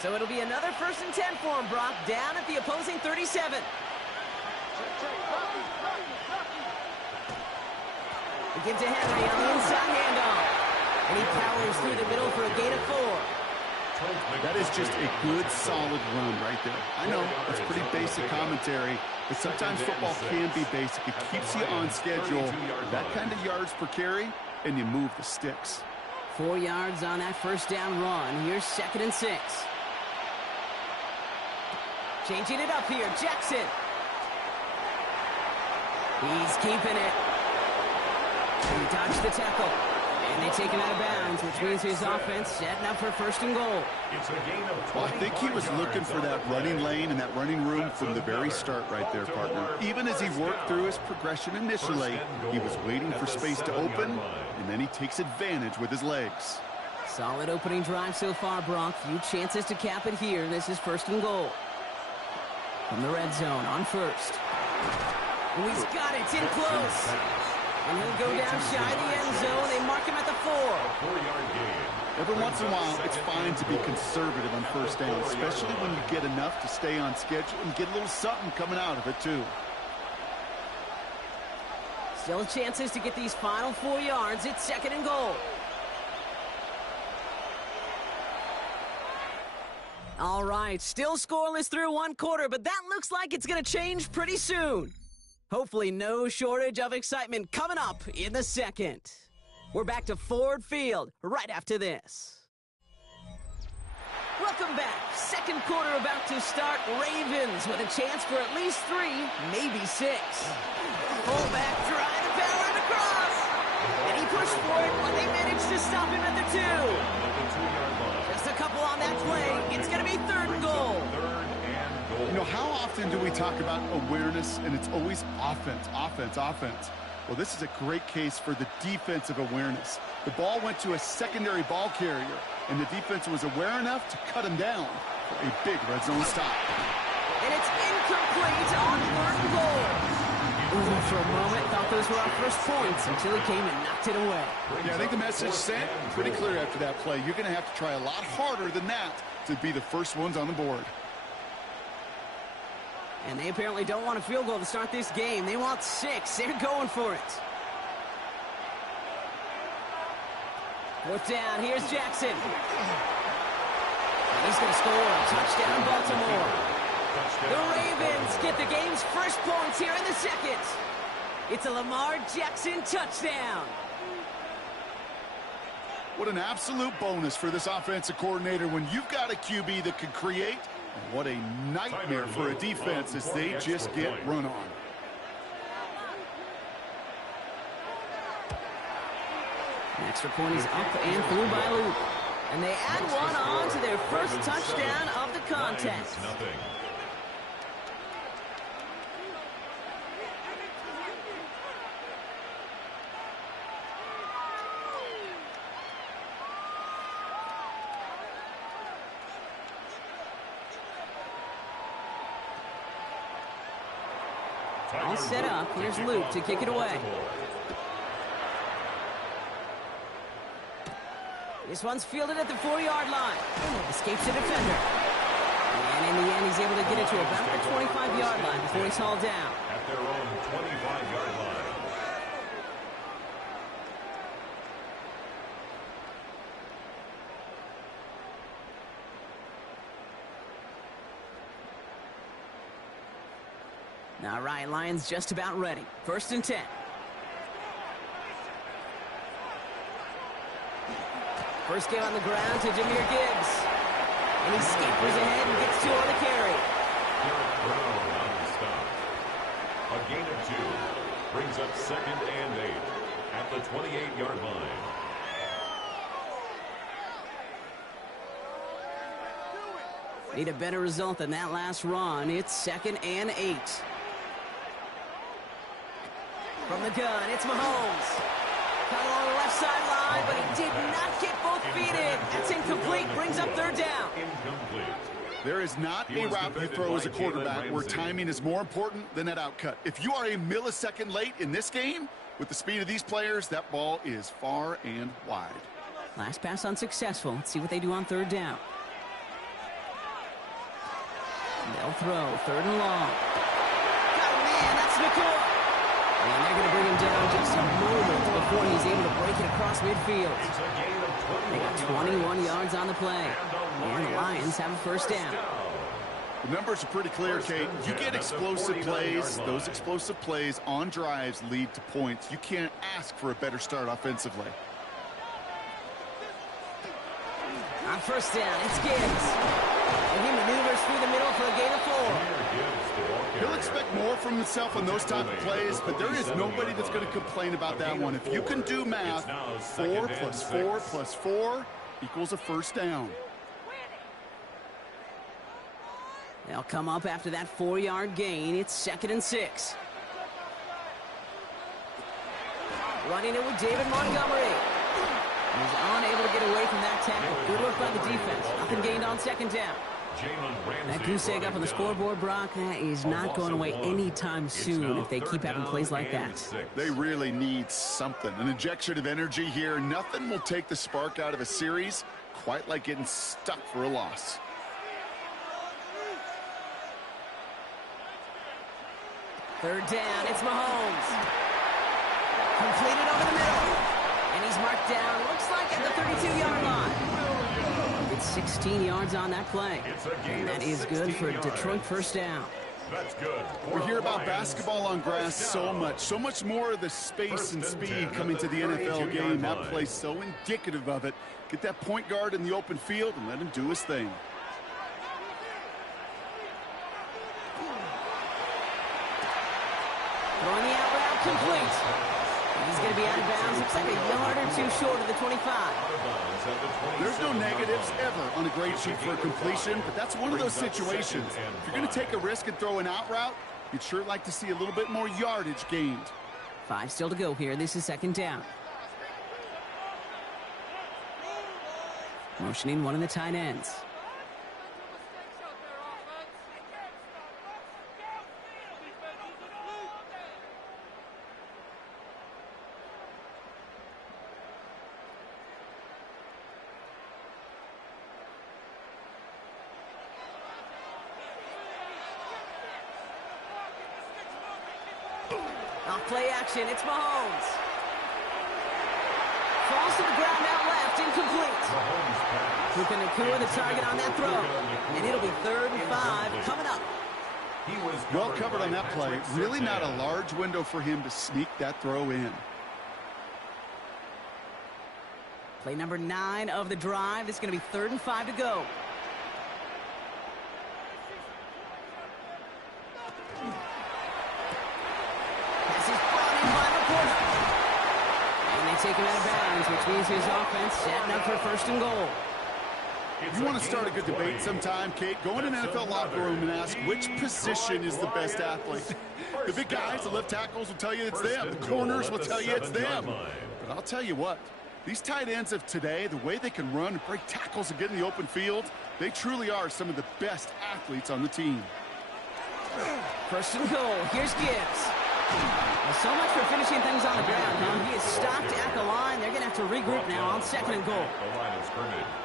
So it'll be another 1st and 10 for him, Brock, down at the opposing 37. He gives to Henry on the inside handoff. And he powers through the middle for a gain of 4. That is just a good, solid run right there. I know, it's pretty basic commentary, but sometimes football can be basic. It keeps you on schedule, that kind of yards per carry, and you move the sticks. 4 yards on that 1st down run. Here's 2nd and 6. Changing it up here, Jackson. He's keeping it. He dodged the tackle. And they take him out of bounds, which means his offense setting up for first and goal. It's a gain of 25 Well, I think he was looking yards for that on the running play. lane and that running room from the very start right there, partner. Even as he worked through his progression initially, he was waiting for space to open, and then he takes advantage with his legs. Solid opening drive so far, Brock. Few chances to cap it here. This is first and goal. From the red zone on first. Oh, he's got it. It's in close. And he'll go down shy of the end zone. They mark him at the 4. 4-yard gain. Every once in a while, it's fine to be conservative on first down, especially when you get enough to stay on schedule and get a little something coming out of it, too. Still chances to get these final 4 yards. It's second and goal. All right, still scoreless through 1 quarter, but that looks like it's going to change pretty soon. Hopefully no shortage of excitement coming up in the second. We're back to Ford Field right after this. Welcome back. Second quarter about to start. Ravens with a chance for at least 3, maybe 6. Fullback trying to power it across. And he pushed for it, but they managed to stop him at the 2. Just a couple on that play. It's going to be third and goal. You know, how often do we talk about awareness, and it's always offense, offense, offense? Well, this is a great case for the defensive awareness. The ball went to a secondary ball carrier, and the defense was aware enough to cut him down for a big red zone stop. And it's incomplete on third and goal. Ooh, for a moment, thought those were our first points until he came and knocked it away. Yeah, I think the message sent pretty clear after that play. You're going to have to try a lot harder than that to be the first ones on the board. And they apparently don't want a field goal to start this game. They want 6. They're going for it. 4th down. Here's Jackson. And he's going to score. Touchdown, Baltimore. The Ravens get the game's first points here in the second. It's a Lamar Jackson touchdown. What an absolute bonus for this offensive coordinator when you've got a QB that can create. And what a nightmare for a defense as they just get run on. An extra point is up and through by Luke. And they add one on to their first touchdown of the contest. All set up. Here's Luke to kick it away. This one's fielded at the 4-yard line. Escapes the defender. And in the end, he's able to get it to about the 25-yard line before he's hauled down. At their own 25-yard line. All right, Lions just about ready. 1st and 10. First game on the ground to Jahmyr Gibbs. And he scampers ahead and gets 2 on the carry. Derek Brown on the stop. A gain of 2. Brings up 2nd and 8 at the 28-yard line. Need a better result than that last run. It's 2nd and 8. From the gun, it's Mahomes. Caught along the left sideline, but he did not get both feet in. That's incomplete. Brings up 3rd down. Incomplete. There is not a route you throw as a quarterback where timing is more important than that outcut. If you are a millisecond late in this game, with the speed of these players, that ball is far and wide. Last pass unsuccessful. Let's see what they do on 3rd down. They'll throw 3rd and long. Got a man, that's Nicole. And they're going to bring him down just a moment before he's able to break it across midfield. They got 21 yards on the play. And the Lions have a 1st down. The numbers are pretty clear, Kate. You get explosive plays. Those explosive plays on drives lead to points. You can't ask for a better start offensively. On 1st down, it's Gibbs. And he maneuvers through the middle for a gain of 4. Gibbs, the ball He'll expect more from himself on those type of plays, but there is nobody that's going to complain about that one. If you can do math, 4 plus 4 plus 4 equals a first down. They'll come up after that 4-yard gain. It's 2nd and 6. Running it with David Montgomery. He's unable to get away from that tackle. Good work by the defense. Nothing gained on 2nd down. That goose egg up on the scoreboard, Brock, that is not going away anytime soon if they keep having plays like that. They really need something. An injection of energy here. Nothing will take the spark out of a series quite like getting stuck for a loss. Third down, it's Mahomes. Completed over the middle. And he's marked down, looks like at the 32-yard line. It's 16 yards on that play. And that is good for a Detroit first down. That's good. We hear about basketball on grass so much more of the space and speed coming to the NFL game. That play's so indicative of it. Get that point guard in the open field and let him do his thing. Throwing the out route complete. He's going to be out of bounds. Looks like a yard or two short of the 25. There's no negatives ever on a great shoot for a completion, but that's one of those situations. If you're going to take a risk and throw an out route, you'd sure like to see a little bit more yardage gained. 5 still to go here. This is 2nd down. Motioning one of the tight ends. Off play action, it's Mahomes. Falls to the ground out left, incomplete. Puka Nacua the target on that throw. And it'll be 3rd and 5 coming up. Well covered on that play. Really not a large window for him to sneak that throw in. Play number 9 of the drive. It's going to be 3rd and 5 to go. Take him out of bounds, which means his offense setting up for 1st and goal. You want to start a good debate sometime, Kate? Go in an NFL locker room and ask which position is the best athlete. The big guys, the left tackles will tell you it's them. The corners will tell you it's them. But I'll tell you what, these tight ends of today, the way they can run and break tackles and get in the open field, they truly are some of the best athletes on the team. 1st and goal. Here's Gibbs. Well, so much for finishing things on the ground, huh? He is stopped at the line. They're going to have to regroup now on 2nd and goal.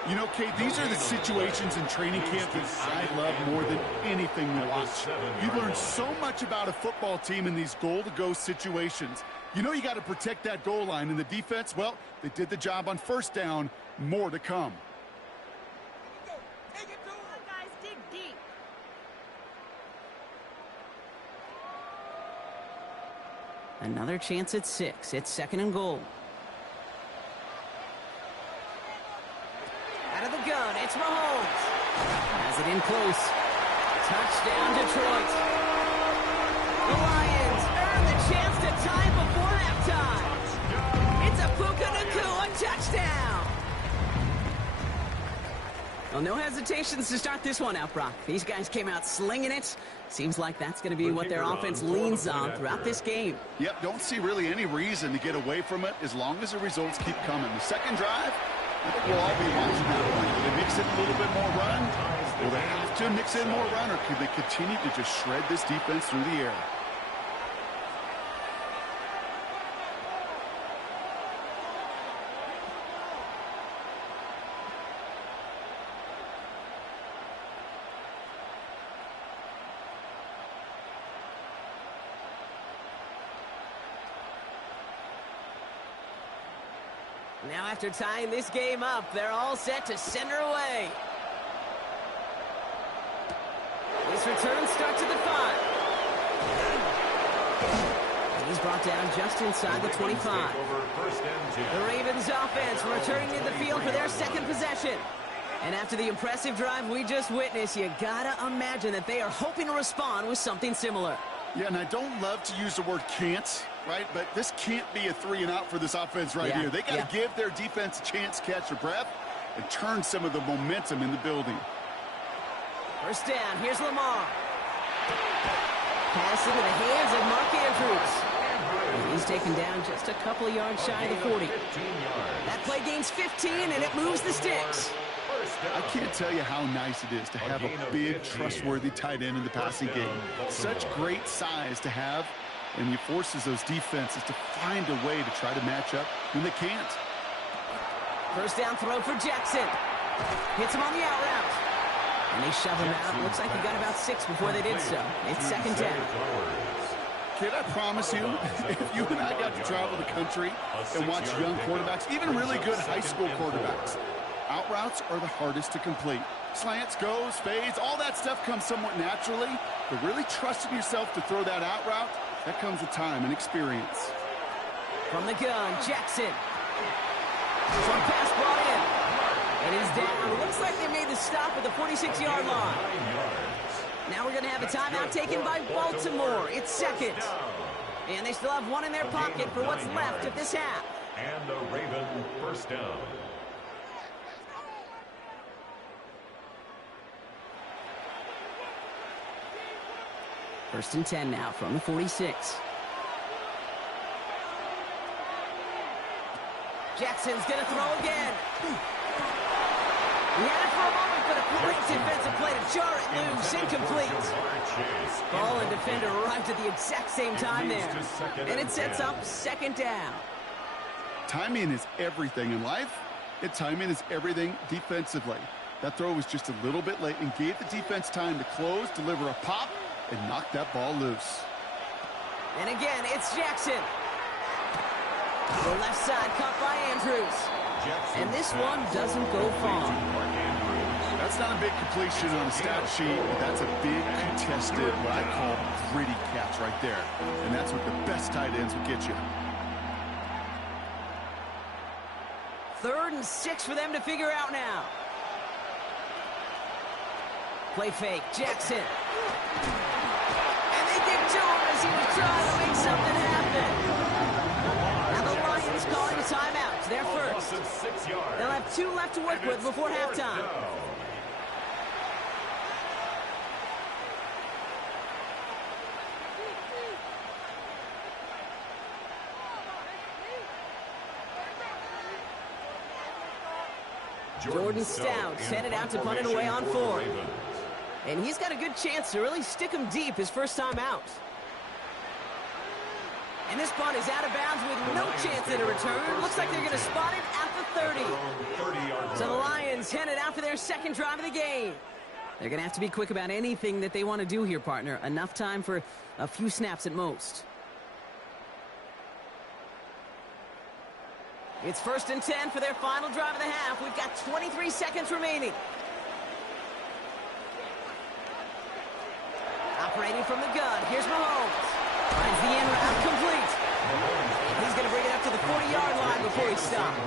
You know, Kate, these are the situations in training camp that I love more than anything to watch. You learn so much about a football team in these goal-to-go situations. You know you got to protect that goal line, and the defense, well, they did the job on 1st down. More to come. Another chance at 6. It's 2nd and goal. Out of the gun, it's Mahomes. Has it in close. Touchdown, Detroit. The Lions earn the chance to tie before halftime. It's a Puka Nacua touchdown. Well, no hesitations to start this one out, Brock. These guys came out slinging it. Seems like that's going to be what their offense leans on throughout this game. Yep, don't see really any reason to get away from it as long as the results keep coming. The 2nd drive, I think we'll all be watching that one. Will they mix in a little bit more run? Will they have to mix in more run, or could they continue to just shred this defense through the air? Now after tying this game up, they're all set to send her away. This return starts at the 5. And he's brought down just inside the 25. The Ravens offense returning to the field for their 2nd possession. And after the impressive drive we just witnessed, you gotta imagine that they are hoping to respond with something similar. Yeah, and I don't love to use the word can't, right? But this can't be a 3-and-out for this offense right here. They got to give their defense a chance to catch their breath and turn some of the momentum in the building. First down, here's Lamar. Pass into the hands of Mark Andrews. And he's taken down just a couple of yards shy of the 40. That play gains 15, and it moves the sticks. I can't tell you how nice it is to have a big, trustworthy tight end in the passing game. Such great size to have, and he forces those defenses to find a way to try to match up when they can't. First down throw for Jackson. Hits him on the out route. And they shove him out. Looks like he got about 6 before they did so. It's second down. Kid, I promise you, if you and I got to travel the country and watch young quarterbacks, even really good high school quarterbacks, out routes are the hardest to complete. Slants, goes, fades, all that stuff comes somewhat naturally, but really trusting yourself to throw that out route, that comes with time and experience. From the gun, Jackson. Some pass brought in. And he's down. Looks like they made the stop at the 46-yard line. Now we're going to have a timeout taken by Baltimore. It's second. And they still have one in their pocket for what's left of this half. And the Raven first down. First and 10 now from the 46. Jackson's going to throw again. He had it for a moment, but a great defensive play to jar it loose. Incomplete. Ball and defender arrived at the exact same time there. And it sets up second down. Timing is everything in life. And timing is everything defensively. That throw was just a little bit late and gave the defense time to close, deliver a pop, and knock that ball loose. And again, it's Jackson. The left side caught by Andrews. And this one doesn't go far. That's not a big completion on a stat sheet, but that's a big contested, what I call gritty catch right there. And that's what the best tight ends will get you. 3rd and 6 for them to figure out now. Play fake, Jackson. And they get to him as he was trying to make something happen. Now the Lions calling a timeout. They're first. They'll have 2 left to work with before halftime. Jordan Stout's headed out to punt it away on 4. And he's got a good chance to really stick him deep his first time out. And this punt is out of bounds with no chance at a return. Looks like they're going to spot it at the 30. So the Lions headed out for their second drive of the game. They're going to have to be quick about anything that they want to do here, partner. Enough time for a few snaps at most. It's 1st and 10 for their final drive of the half. We've got 23 seconds remaining. Operating from the gun, here's Mahomes. Finds the end route complete. He's going to bring it up to the 40-yard line before he stops.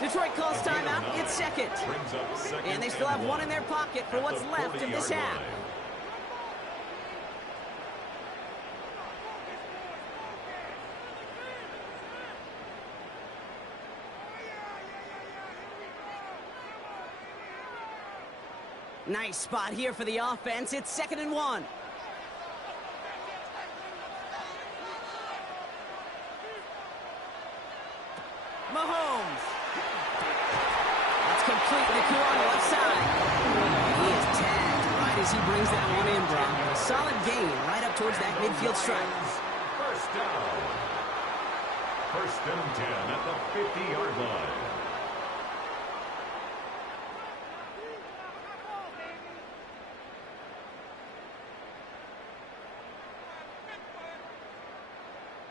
Detroit calls timeout. It's second. And they still have one in their pocket for what's left of this half. Nice spot here for the offense. It's 2nd and 1. Mahomes. That's complete. Naku on the left side. He is tagged right as he brings that one in, Brock. A solid gain right up towards that midfield stripe. First down. 1st and 10 at the 50-yard line.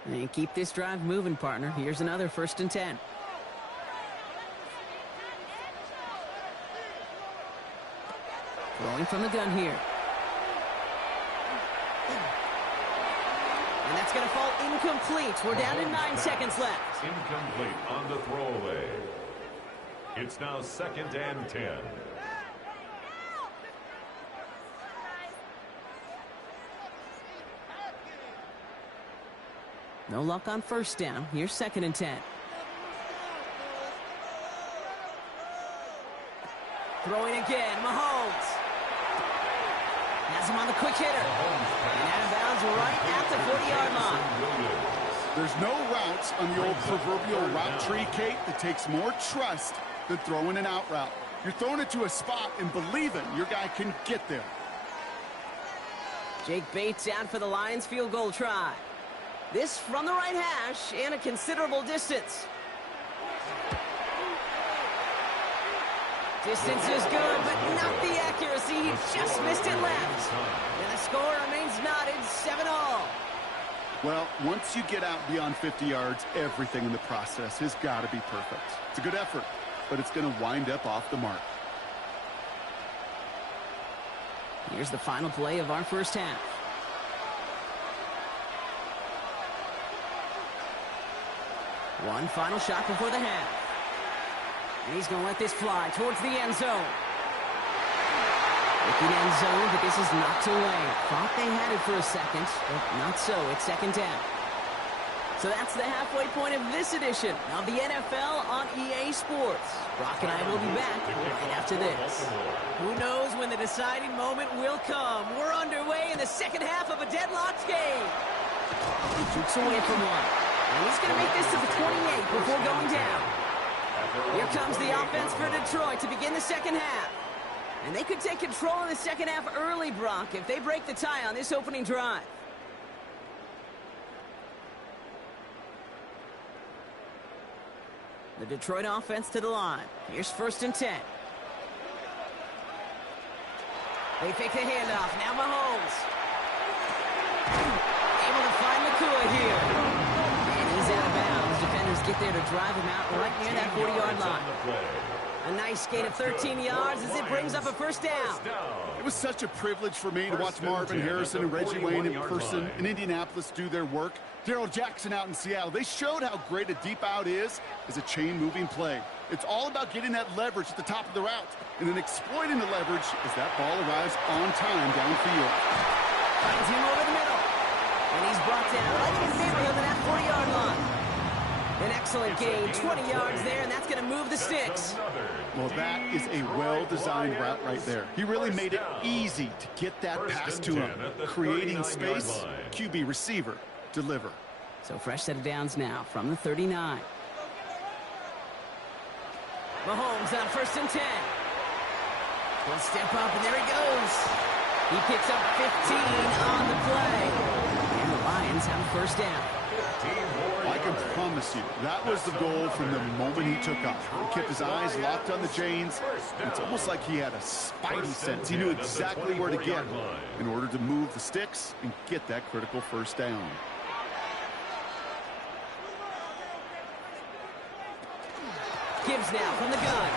And keep this drive moving, partner. Here's another 1st and 10. Throwing from the gun here. And that's going to fall incomplete. We're down to 9 seconds left. Incomplete on the throwaway. It's now 2nd and 10. No luck on first down. Here's 2nd and 10. Throwing again, Mahomes. Has him on the quick hitter. And out of bounds right at the 40-yard line. There's no routes on the old proverbial route tree, Kate, that takes more trust than throwing an out route. You're throwing it to a spot and believing your guy can get there. Jake Bates out for the Lions field goal try. This from the right hash and a considerable distance. Distance is good, but not the accuracy. He just missed it left. And the score remains knotted 7-all. Well, once you get out beyond 50 yards, everything in the process has got to be perfect. It's a good effort, but it's going to wind up off the mark. Here's the final play of our first half. One final shot before the half. And he's going to let this fly towards the end zone. Looking end zone, but this is knocked away. Thought they had it for a second, but not so. It's 2nd down. So that's the halfway point of this edition of the NFL on EA Sports. Brock and I will be back right after this. Who knows when the deciding moment will come? We're underway in the second half of a deadlocked game. He shoots away from one. And he's going to make this to the 28 before going down. Here comes the offense for Detroit to begin the second half. And they could take control of the second half early, Brock, if they break the tie on this opening drive. The Detroit offense to the line. Here's 1st and 10. They fake the handoff. Now Mahomes. Able to find Nakua here. He's out of bounds. Defenders get there to drive him out right near that 40-yard line. A nice gain of 13 yards as it brings up a first down. It was such a privilege for me to watch Marvin Harrison and Reggie Wayne in person in Indianapolis do their work. Darrell Jackson out in Seattle. They showed how great a deep out is as a chain-moving play. It's all about getting that leverage at the top of the route and then exploiting the leverage as that ball arrives on time downfield. Finds him over the middle. And he's brought down right in his neighborhood to that 40-yard line. An excellent gain, 20 yards there, and that's going to move the sticks. Well, that is a well-designed route right there. He really made it easy to get that pass to him. Creating space, QB receiver, deliver. So fresh set of downs now from the 39. Mahomes on 1st and 10. One step up, and there he goes. He picks up 15 on the play. And the Lions have a first down. I can promise you, that was the goal from the moment he took off. He kept his eyes locked on the chains. It's almost like he had a spidey sense. He knew exactly where to get in order to move the sticks and get that critical first down. Gibbs now from the gun.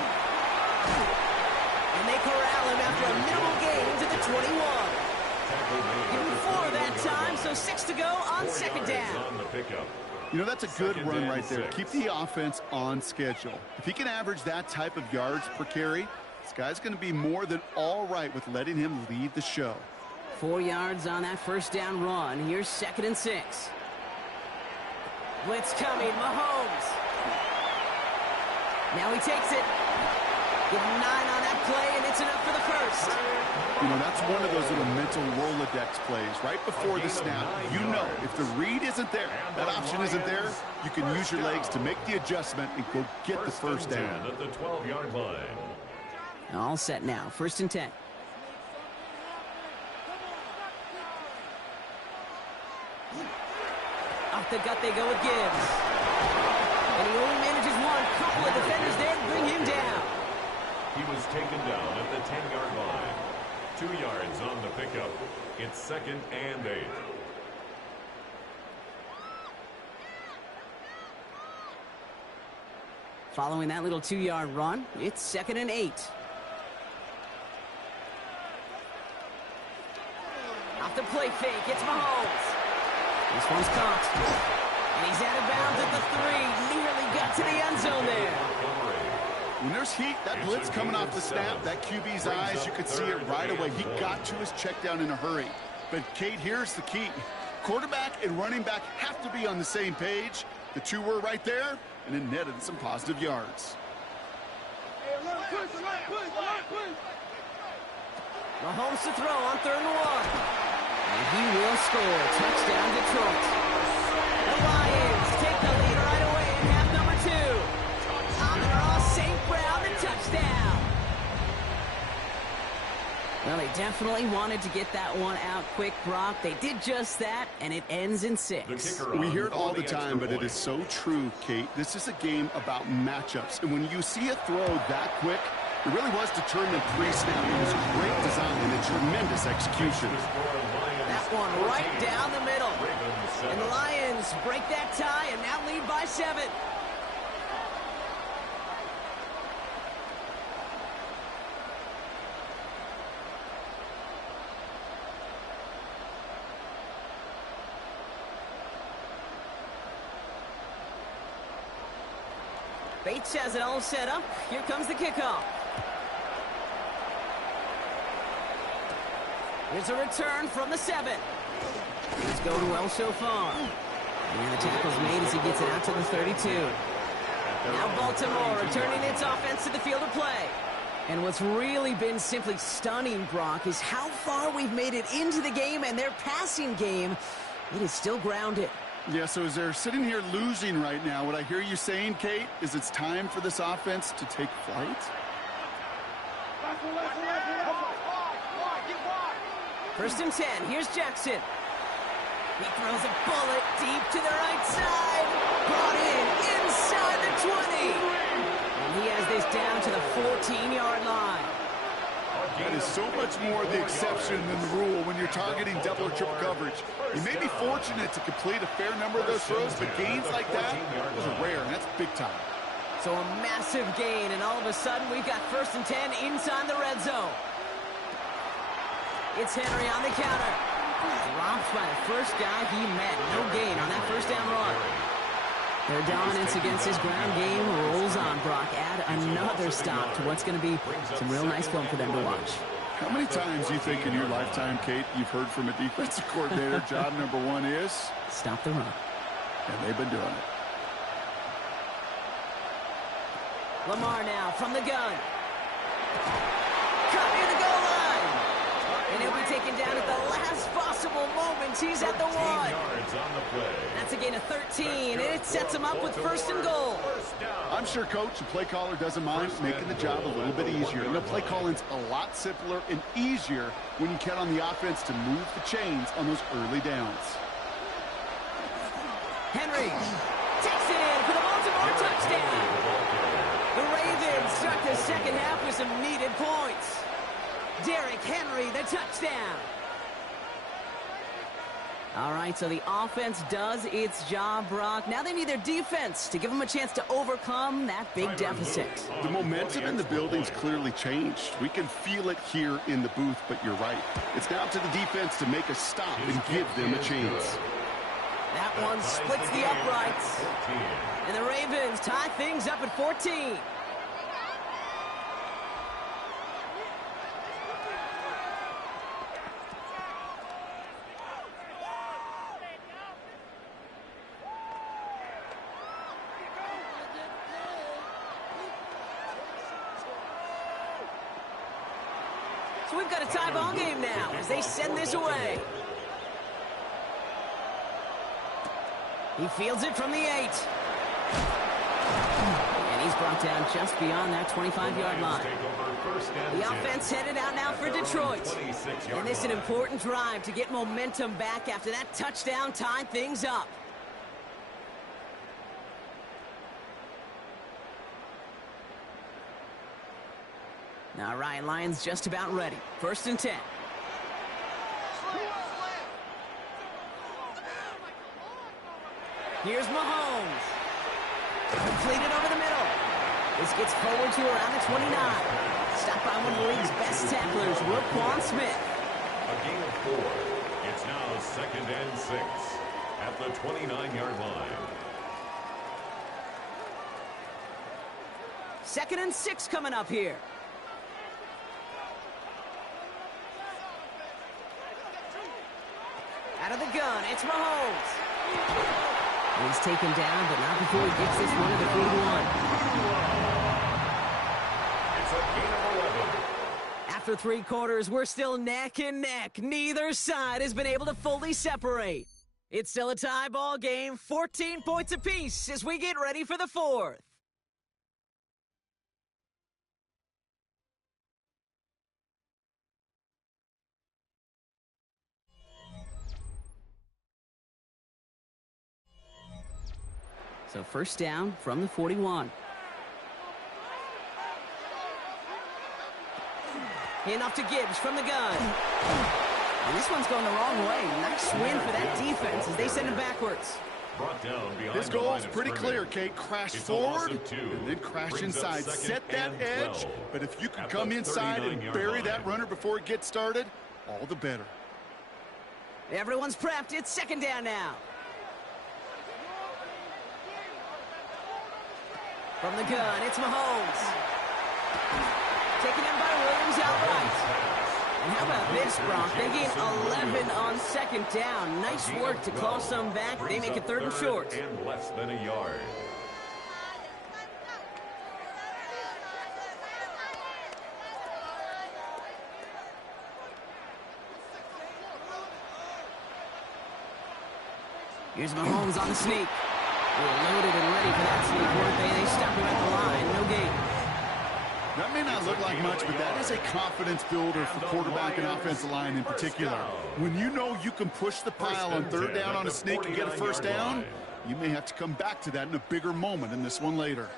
And they corral him after a minimal gain to the 21. Give him 4 that time, so 6 to go on 2nd down. You know, that's a good run right there. Keep the offense on schedule. If he can average that type of yards per carry, this guy's going to be more than all right with letting him lead the show. 4 yards on that first down run. Here's 2nd and 6. Blitz coming, Mahomes. Now he takes it. Give him 9 on that play, and it's enough for the first. You know, that's one of those little mental Rolodex plays. Right before the snap, you know if the read isn't there, that option isn't there, you can use your legs to make the adjustment and go get the first down. At the 12-yard line. All set now. 1st and 10. Off the gut they go with Gibbs. And he only manages one. Couple of defenders there to bring him down. He was taken down at the 10-yard line. 2 yards on the pickup. It's 2nd and 8. Following that little 2-yard run, it's 2nd and 8. Off the play fake, it's Mahomes. This one's caught. And he's out of bounds at the 3. Nearly got to the end zone there. When there's heat, that blitz coming off the snap, that QB's eyes, you could see it right away. He got to his check down in a hurry. But, Kate, here's the key. Quarterback and running back have to be on the same page. The two were right there, and it netted some positive yards. Mahomes to throw on 3rd and 1. And he will score. Touchdown, Detroit. The Lions take the lead right away in half number 2. Amon-Ra St. Brown, the touchdown. Well, they definitely wanted to get that one out quick, Brock. They did just that, and it ends in 6. We hear it all the time, but it is so true, Kate. This is a game about matchups. And when you see a throw that quick, it really was determined pre-snap. It was great design and a tremendous execution. That one right down the middle. And the Lions break that tie and now lead by 7. Bates has it all set up. Here comes the kickoff. Here's a return from the 7. It's going well so far. And the tackle's made as he gets it out to the 32. Now Baltimore returning its offense to the field of play. And what's really been simply stunning, Brock, is how far we've made it into the game, and their passing game, it is still grounded. Yeah, so as they're sitting here losing right now, what I hear you saying, Kate, is it's time for this offense to take flight? First and 10. Here's Jackson. He throws a bullet deep to the right side. Brought in inside the 20. And he has this down to the 14-yard line. That is so much more the exception than the rule when you're targeting double or triple coverage. You may be fortunate to complete a fair number of those throws, but gains like that, those are rare, and that's big time. So a massive gain, and all of a sudden we've got first and 10 inside the red zone. It's Henry on the counter. Dropped by the first guy he met. No gain on that first down run. Their dominance against his ground game rolls on, Brock. Add another stop to what's going to be some real nice film for them to watch. How many times do you think in your lifetime, Kate, you've heard from a defensive coordinator, job number 1 is? Stop the run. And they've been doing it. Lamar now from the gun. Cut near the goal line. And he'll be taken down at the last possible moment. He's at the 1. That's a gain of 13, and it sets him up with first and goal. I'm sure Coach, the play caller, doesn't mind making the job a little bit easier. You know, play calling's a lot simpler and easier when you count on the offense to move the chains on those early downs. Henry takes it in for the Baltimore touchdown. The Ravens start the second half with some needed points. Derrick Henry, the touchdown. All right, so the offense does its job, Brock. Now they need their defense to give them a chance to overcome that big deficit. The momentum in the building's clearly changed. We can feel it here in the booth, but you're right. It's down to the defense to make a stop and give them a chance. That one splits the uprights. And the Ravens tie things up at 14. So we've got a tie ball game now as they send this away. He fields it from the 8. And he's brought down just beyond that 25-yard line. The offense headed out now for Detroit. And this is an important drive to get momentum back after that touchdown tied things up. Now Ryan Lyons just about ready. First and 10. Here's Mahomes. Completed over the middle. This gets forward to around the 29. Stopped by one of the league's best tacklers, Roquan Smith. A gain of 4. It's now second and 6 at the 29-yard line. 2nd and 6 coming up here. Out of the gun, it's Mahomes. He's taken down, but not before he gets this one to the 41. It's a gain of 11. After 3 quarters, we're still neck and neck. Neither side has been able to fully separate. It's still a tie ball game, 14 points apiece as we get ready for the 4th. So first down from the 41. Handoff to Gibbs from the gun. And this one's going the wrong way. Nice win for that defense as they send him backwards. Brought down behind This goal is pretty clear, Kate. Crash forward and then crash inside. Set that edge, but if you can come inside and bury that runner before it gets started, all the better. Everyone's prepped. It's 2nd down now. From the gun, it's Mahomes. Taken in by Williams outright. And how about this, Brock? They gain 11 on 2nd down. Nice work to claw some back. They make it 3rd and short. And less than a yard. Here's Mahomes on the sneak. They were loaded and ready for that sneak, weren't they? They stop him at the line. No gain. That may not look like much, but that is a confidence builder for quarterback and offensive line in particular. When you know you can push the pile on 3rd down on a sneak and get a 1st down, you may have to come back to that in a bigger moment in this one later.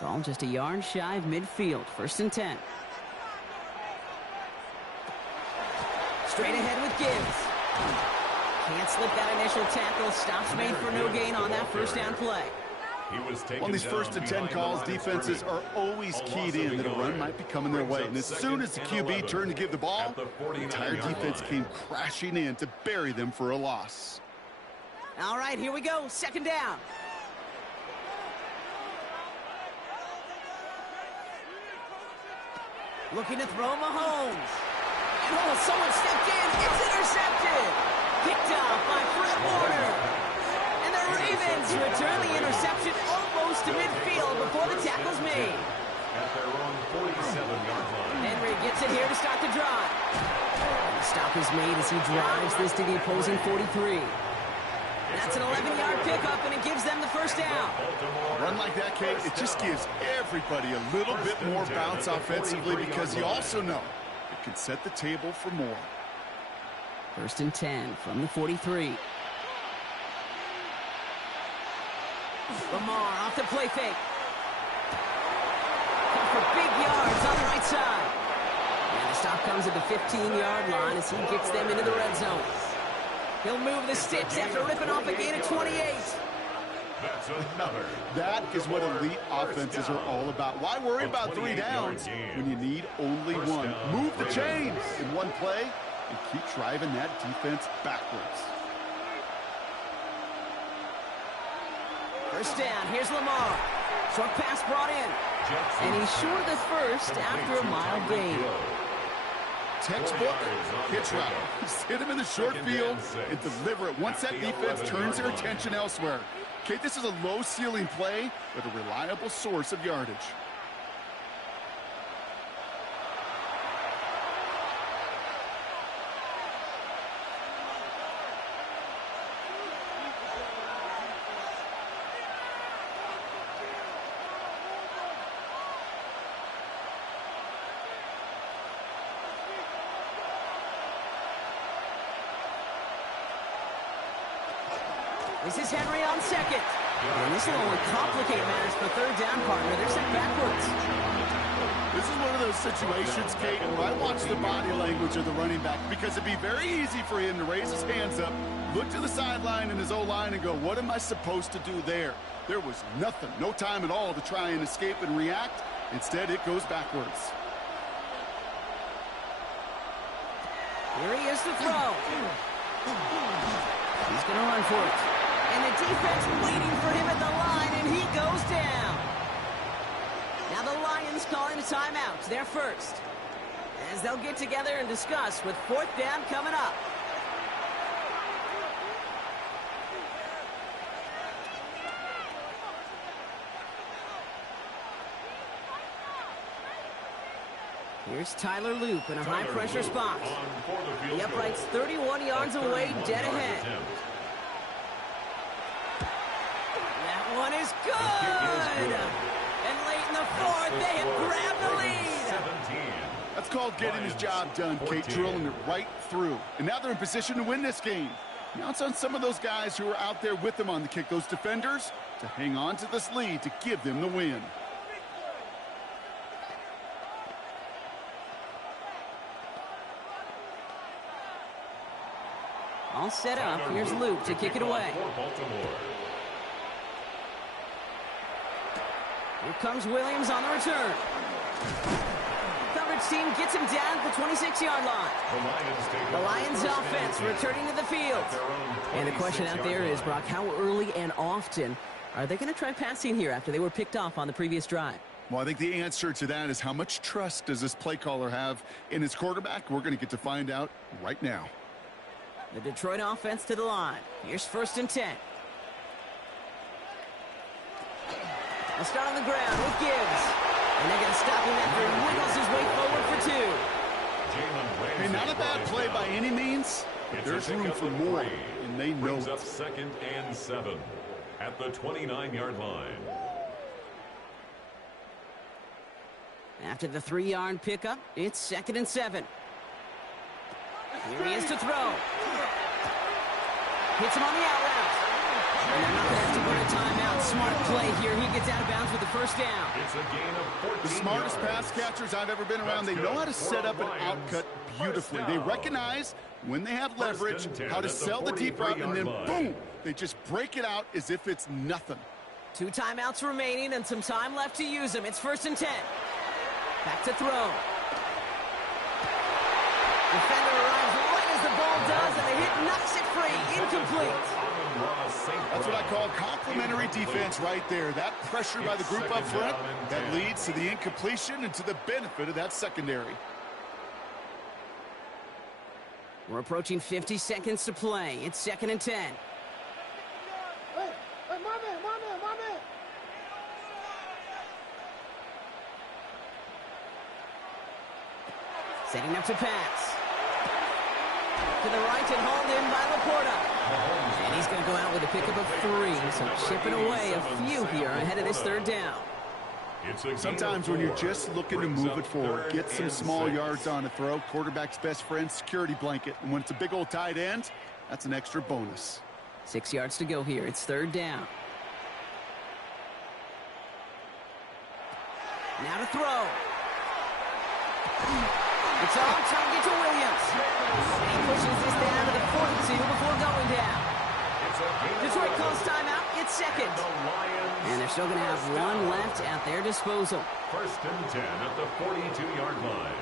Ball just a yard shy of midfield. 1st and 10. Straight ahead with Gibbs. Can't slip that initial tackle. Stops made for no gain on that 1st down play. On these 1st and 10 calls, defenses are always keyed in that a run might be coming their way. And as soon as the QB turned to give the ball, the entire defense came crashing in to bury them for a loss. All right, here we go. 2nd down. Looking to throw Mahomes. And oh, someone stepped in. It's intercepted. Picked off by Fred Warner. And the Ravens return the interception almost to midfield before the tackle's made. At their own 47-yard line. Henry gets it here to start the drive. And the stop is made as he drives this to the opposing 43. That's an 11-yard pickup, and it gives them the 1st down. A run like that, Kate, it just gives everybody a little bit more bounce offensively because you also know it can set the table for more. 1st and 10 from the 43. Lamar off the play fake. Come for big yards on the right side. And the stop comes at the 15-yard line as he gets them into the red zone. He'll move the sticks after ripping off a gain of 28. That's another. That is what elite offenses are all about. Why worry about 3 downs when you need only one? Move the chains in one play and keep driving that defense backwards. 1st down, here's Lamar. Short pass brought in. And he's short of the 1st after a mild gain. Textbook hitch route. Just hit him in the short field and deliver it once that defense turns their attention elsewhere. Okay, this is a low-ceiling play with a reliable source of yardage. This is Henry on 2nd. And this will only complicate matters for 3rd down, partner. They're sent backwards. This is one of those situations, Kate, where I watch the body language of the running back because it'd be very easy for him to raise his hands up, look to the sideline in his O-line and go, what am I supposed to do there? There was nothing, no time at all to try and escape and react. Instead, it goes backwards. Here he is to throw. He's going to run for it. And the defense waiting for him at the line, and he goes down. Now the Lions calling a timeout. They're first, as they'll get together and discuss with 4th down coming up. Here's Tyler Loop in a high-pressure spot. The upright's 31 yards away, dead ahead. That one is good! And late in the 4th, they have grabbed the lead. That's called getting his job done, Kate, drilling it right through. And now they're in position to win this game. Now it's on some of those guys who are out there with them on the kick, those defenders, to hang on to this lead to give them the win. All set up. Here's Luke to kick it away. Here comes Williams on the return. Coverage team gets him down at the 26-yard line. The Lions offense returning to the field. And the question out there is, Brock, how early and often are they going to try passing here after they were picked off on the previous drive? Well, I think the answer to that is how much trust does this play caller have in his quarterback? We're going to get to find out right now. The Detroit offense to the line. Here's 1st and 10. They'll start on the ground with Gibbs. And they're going to stop him after he wiggles his way forward for 2. Hey, not a bad play by any means, but there's room for more, and they know it. Up 2nd and 7 at the 29-yard line. After the 3-yard pickup, it's 2nd and 7. Here he is to throw. Hits him on the out route. And they're not going to have to go to timeout. Smart play here. He gets out of bounds with the 1st down. It's a gain of 14 The smartest yards. pass catchers I've ever been around. They know how to set up an outcut beautifully. They recognize when they have leverage how to sell the deep route, and then boom, they just break it out as if it's nothing. 2 timeouts remaining and some time left to use them. It's 1st and 10. Back to throw. Defender arrives right as the ball does, and the hit knocks it free. Incomplete. That's what I call complimentary defense right there. That pressure by the group up front, that leads to the incompletion and to the benefit of that secondary. We're approaching 50 seconds to play. It's 2nd and 10. Setting up to pass. To the right and hauled in by Laporta. And he's going to go out with a pickup of 3. So chipping away a few here ahead of this 3rd down. Sometimes when you're just looking to move it forward, get some small yards on a throw, quarterback's best friend, security blanket. And when it's a big old tight end, that's an extra bonus. 6 yards to go here. It's 3rd down. Now to throw. It's on target to Williams. And he pushes this down to the 42 before going down. Detroit calls timeout. It's 2nd. And they're still going to have 1 left at their disposal. 1st and 10 at the 42-yard line.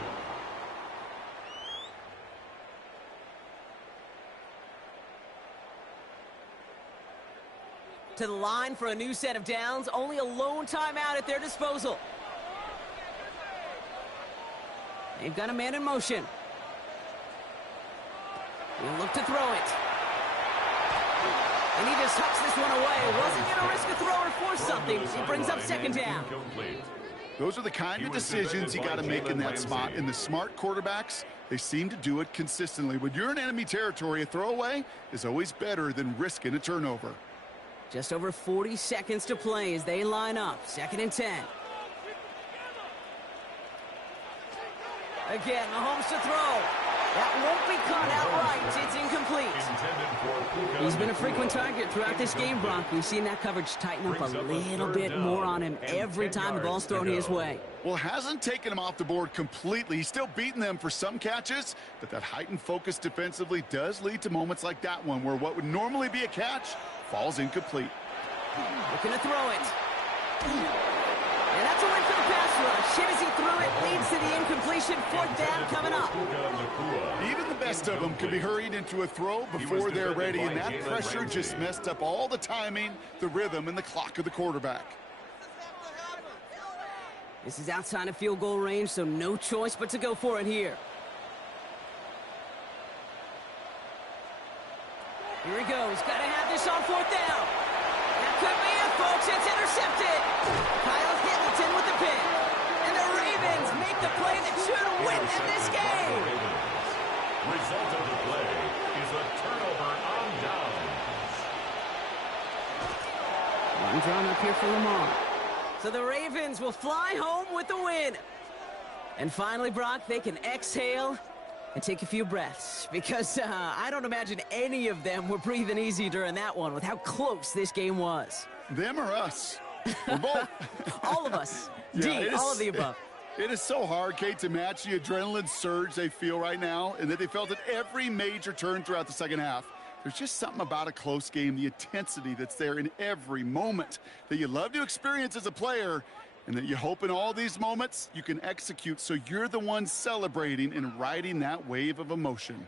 To the line for a new set of downs. Only a lone timeout at their disposal. They've got a man in motion. He'll look to throw it. And he just tucks this one away. Wasn't going to risk a throw or force something. It brings up 2nd down. Those are the kind of decisions you got to make in that spot. And the smart quarterbacks, they seem to do it consistently. When you're in enemy territory, a throwaway is always better than risking a turnover. Just over 40 seconds to play as they line up. 2nd and 10. Again, Mahomes to throw. That won't be caught outright. It's incomplete. He's been a frequent target throughout this game, Brock. We've seen that coverage tighten up a little bit more on him every time the ball's thrown his way. Well, hasn't taken him off the board completely. He's still beating them for some catches, but that heightened focus defensively does lead to moments like that one where what would normally be a catch falls incomplete. Looking to throw it. And that's a win for the pass rush. Hit as he threw it, leads to the incompletion. 4th down coming up. Even the best of them can be hurried into a throw before they're ready, and that pressure just messed up all the timing, the rhythm, and the clock of the quarterback. This is outside of field goal range, so no choice but to go for it here. Here he goes. Got to have this on fourth down. That could be it, folks. It's intercepted. Kyle Hamilton with the pick. And the Ravens make the play that should win them this game. Result of the play is a turnover on downs. Run drawn up here for Lamar. So the Ravens will fly home with the win. And finally, Brock, they can exhale and take a few breaths, because I don't imagine any of them were breathing easy during that one with how close this game was. Them or us? We're both. All of us. Yeah, All of the above. It is so hard, Kate, to match the adrenaline surge they feel right now, and that they felt at every major turn throughout the second half. There's just something about a close game, the intensity that's there in every moment that you love to experience as a player, and that you hope in all these moments you can execute so you're the one celebrating and riding that wave of emotion.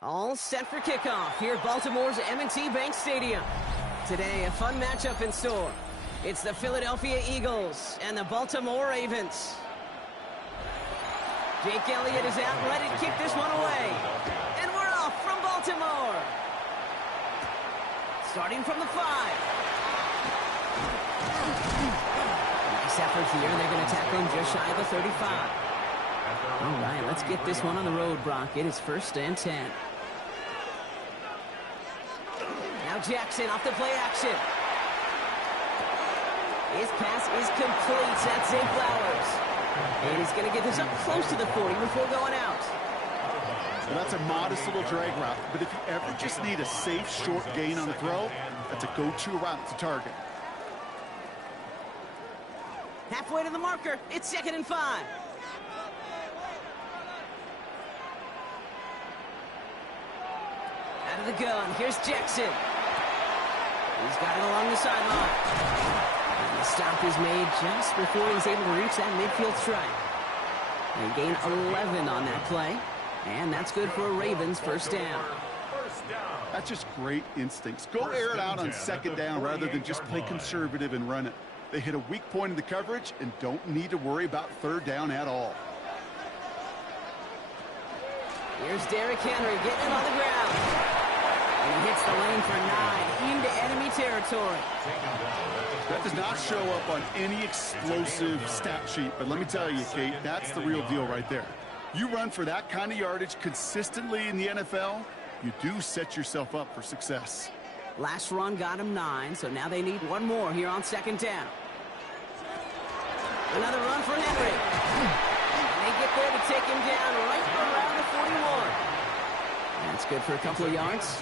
All set for kickoff here at Baltimore's M&T Bank Stadium. Today, a fun matchup in store. It's the Philadelphia Eagles and the Baltimore Ravens. Jake Elliott is out and ready to kick this one away. And we're off from Baltimore. Starting from the 5. Nice effort here. They're going to tackle him just shy of the 35. All right, let's get this one on the road, Brock. It is 1st and 10. Now Jackson off the play action. His pass is complete. That's Zay Flowers. And he's going to get this up close to the 40 before going out. Well, that's a modest little drag route. But if you ever just need a safe, short gain on the throw, that's a go-to route to target. Halfway to the marker. It's 2nd and 5. Out of the gun. Here's Jackson. He's got it along the sideline. And the stop is made just before he's able to reach that midfield strike. They gain 11 on that play. And that's good for a Ravens 1st down. That's just great instincts. Go air it out on 2nd down rather than just play conservative and run it. They hit a weak point in the coverage and don't need to worry about 3rd down at all. Here's Derrick Henry getting it on the ground. And he hits the lane for 9 into enemy territory. That does not show up on any explosive stat sheet, but let me tell you, Kate, that's the real deal right there. You run for that kind of yardage consistently in the NFL, you do set yourself up for success. Last run got him 9, so now they need one more here on 2nd down. Another run for Henry. And they get there to take him down right around the 41. That's good for a couple of yards,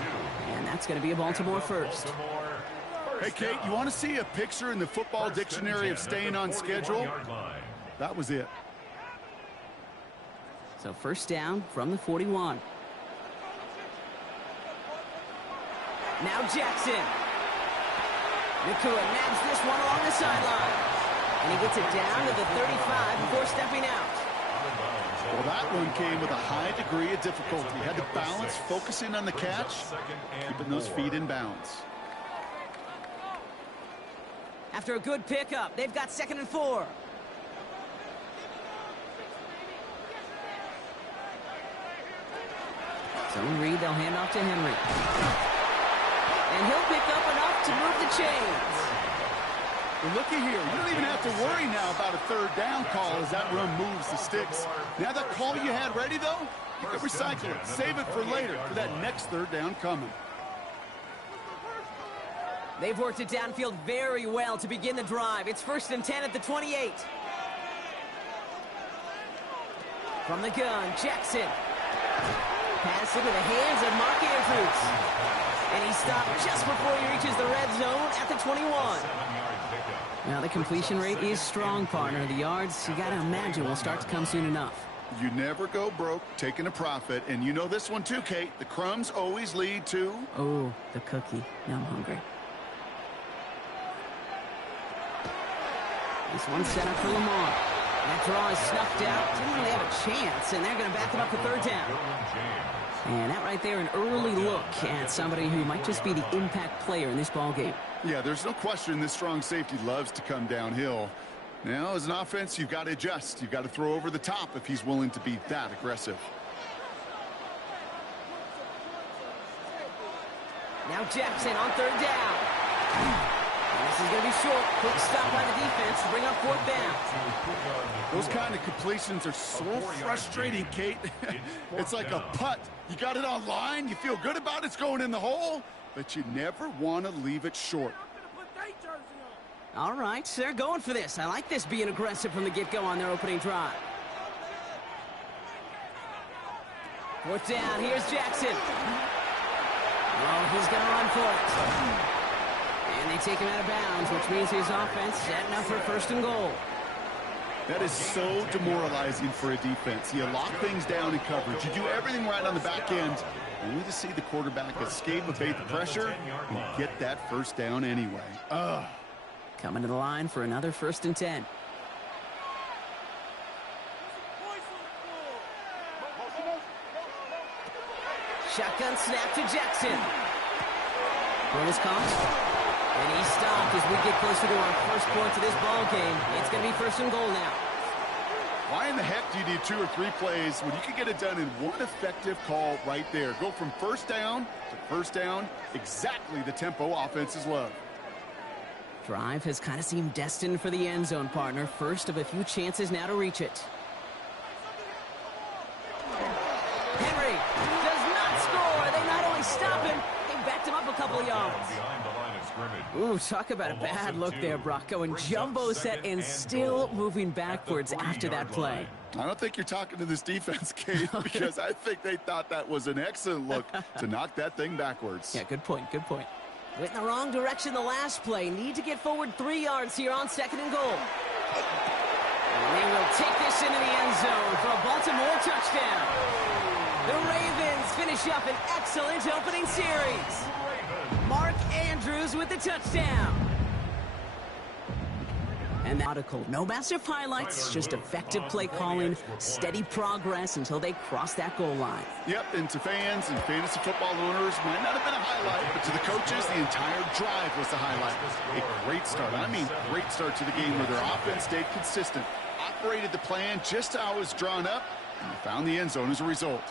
and that's going to be a Baltimore 1st. Hey, Kate, you want to see a picture in the football dictionary of staying on schedule? That was it. So 1st down from the 41. Now Jackson. Nakua nabs this one along the sideline. And he gets it down to the 35 before stepping out. Well, that one came with a high degree of difficulty. He had to balance focusing on the catch, keeping those feet in bounds. After a good pickup, they've got 2nd and 4. So Reed, they'll hand off to Henry. And he'll pick up enough to move the chains. Well, looky here. You don't even have to worry now about a 3rd down call as that run moves the sticks. Now that call you had ready, though, you can recycle it. Save it for later, for that next 3rd down coming. They've worked it downfield very well to begin the drive. It's 1st and 10 at the 28. From the gun, Jackson. Pass into the hands of Mark Andrews. And he stopped just before he reaches the red zone at the 21. Now the completion rate is strong, partner. The yards, you got to imagine, will start to come soon enough. You never go broke taking a profit. And you know this one too, Kate. The crumbs always lead to... Oh, the cookie. Now I'm hungry. This one's set up for Lamar. That draw is snuffed out. Didn't really have a chance, and they're going to back it up to 3rd down. And that right there, an early look at somebody who might just be the impact player in this ballgame. Yeah, there's no question this strong safety loves to come downhill. Now, as an offense, you've got to adjust. You've got to throw over the top if he's willing to be that aggressive. Now Jackson on 3rd down. This is going to be short. Quick stop by the defense to bring up 4th down. Those kind of completions are so frustrating, Kate. It's like a putt. You got it on line. You feel good about it's going in the hole, but you never want to leave it short. All right, they're going for this. I like this being aggressive from the get-go on their opening drive. 4th down. Here's Jackson. Oh, he's going to run for it. And they take him out of bounds, which means his offense setting up for 1st and goal. That is so demoralizing for a defense. You lock things down in coverage. You do everything right on the back end, only to see the quarterback escape, evade the pressure, and get that 1st down anyway. Coming to the line for another 1st and 10. Shotgun snap to Jackson. Bonus comes. And he's stopped as we get closer to our first points of this ball game. It's going to be first and goal now. Why in the heck do you need 2 or 3 plays when you can get it done in one effective call right there? Go from first down to first down, exactly the tempo offenses love. Drive has kind of seemed destined for the end zone, partner. First of a few chances now to reach it. Henry does not score. They not only stop him, they backed him up a couple of yards. Ooh, talk about a bad look there, Brock. Going jumbo set and still moving backwards after that play. I don't think you're talking to this defense, Kate, because I think they thought that was an excellent look to knock that thing backwards. Yeah, good point, good point. Went in the wrong direction the last play. Need to get forward 3 yards here on second and goal. And they will take this into the end zone for a Baltimore touchdown. The Ravens finish up an excellent opening series. Mark Andrews with the touchdown. And that article, no massive highlights, just effective play calling, steady progress until they cross that goal line. Yep, and to fans and fantasy football owners, might not have been a highlight, but to the coaches, the entire drive was the highlight. A great start. I mean, great start to the game where their offense stayed consistent, operated the plan just how it was drawn up, and they found the end zone as a result.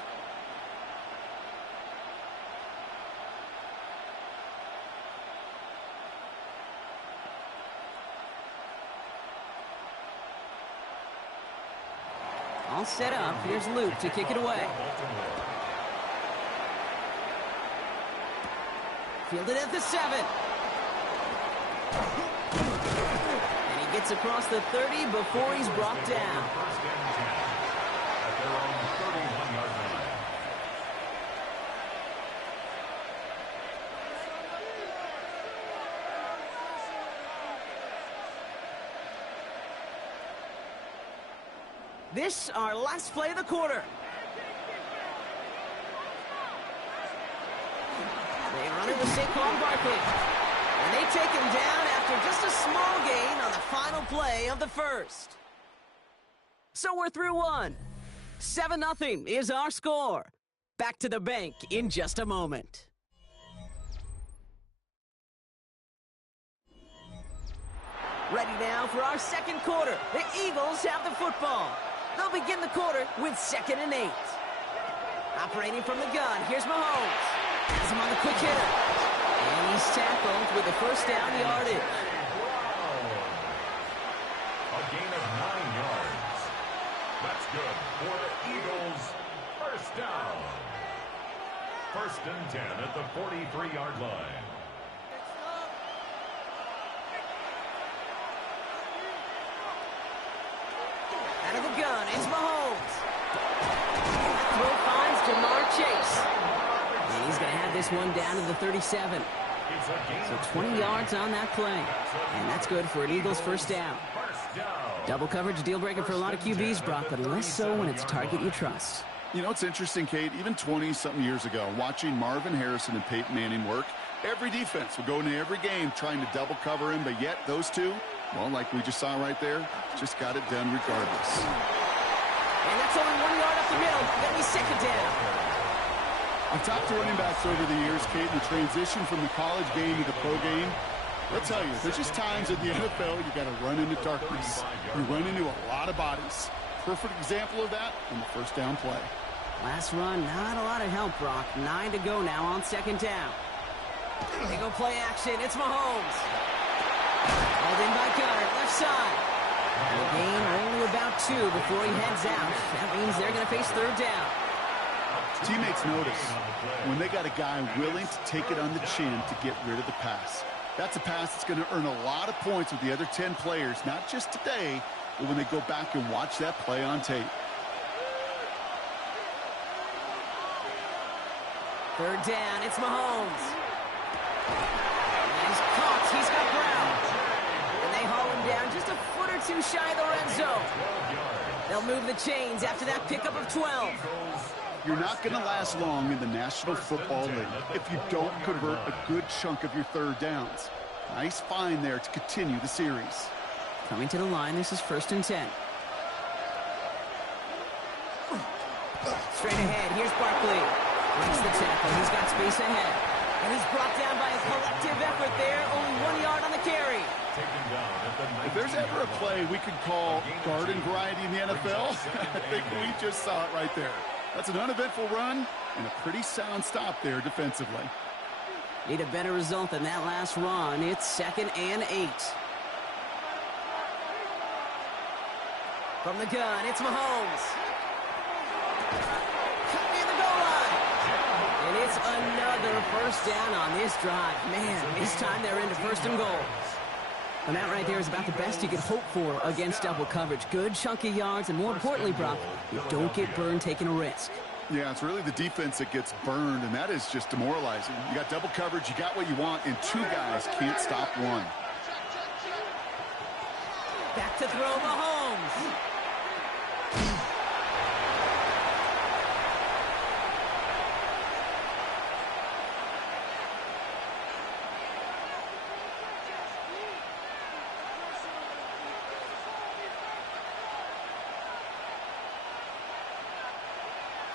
All set up. Here's Luke to kick it away. Fielded at the 7. And he gets across the 30 before he's brought down. This, our last play of the quarter. They run it with Saquon Barkley. And they take him down after just a small gain on the final play of the first. So we're through one. 7-0 is our score. Back to the bank in just a moment. Ready now for our second quarter. The Eagles have the football. They'll begin the quarter with 2nd and 8. Operating from the gun, here's Mahomes. Has him on the quick hitter. And he's tackled with the first down yardage. A gain of 9 yards. That's good for the Eagles. First down. 1st and 10 at the 43-yard line. Out of the gun, it's Mahomes. Throw finds Jamar Chase. And he's going to have this one down to the 37. So 20 yards on that play. And that's good for an Eagles first down. Double coverage deal breaker for a lot of QBs, Brock, but less so when it's a target you trust. You know, it's interesting, Kate, even 20-something years ago, watching Marvin Harrison and Peyton Manning work, every defense would go into every game trying to double cover him, but yet those two, well, like we just saw right there, just got it done regardless. And that's only 1 yard up the middle. Gonna be 2nd down. I've talked to running backs over the years, Kate, the transition from the college game to the pro game. I'll tell you, there's just times in the NFL you got to run into darkness. You run into a lot of bodies. Perfect example of that on the first down play. Last run, not a lot of help, Brock. 9 to go now on 2nd down. They go play action. It's Mahomes. Hauled in by Gunner, left side. And a gain only about 2 before he heads out. That means they're going to face 3rd down. Teammates notice when they got a guy willing to take it on the chin to get rid of the pass. That's a pass that's going to earn a lot of points with the other 10 players, not just today, but when they go back and watch that play on tape. 3rd down, it's Mahomes. And he's caught, he's got Brown. And they haul him down just a foot or 2 shy of the red zone. They'll move the chains after that pickup of 12. You're not going to last long in the National Football League if you don't convert a good chunk of your 3rd downs. Nice find there to continue the series. Coming to the line, this is 1st and 10. Straight ahead, here's Barkley. Breaks the tackle. He's got space ahead. And he's brought down by a collective effort there. Only 1 yard on the carry. If there's ever a play we could call garden variety in the NFL, I think we just saw it right there. That's an uneventful run and a pretty sound stop there defensively. Need a better result than that last run. It's 2nd and 8. From the gun, it's Mahomes. Cut near the goal line. And it's another first down on this drive. Man, this time they're into 1st and goal. And that right there is about the best you could hope for against double coverage. Good chunky yards, and more importantly, Brock, you don't get burned taking a risk. Yeah, it's really the defense that gets burned, and that is just demoralizing. You got double coverage, you got what you want, and 2 guys can't stop one. Back to throw, Mahomes.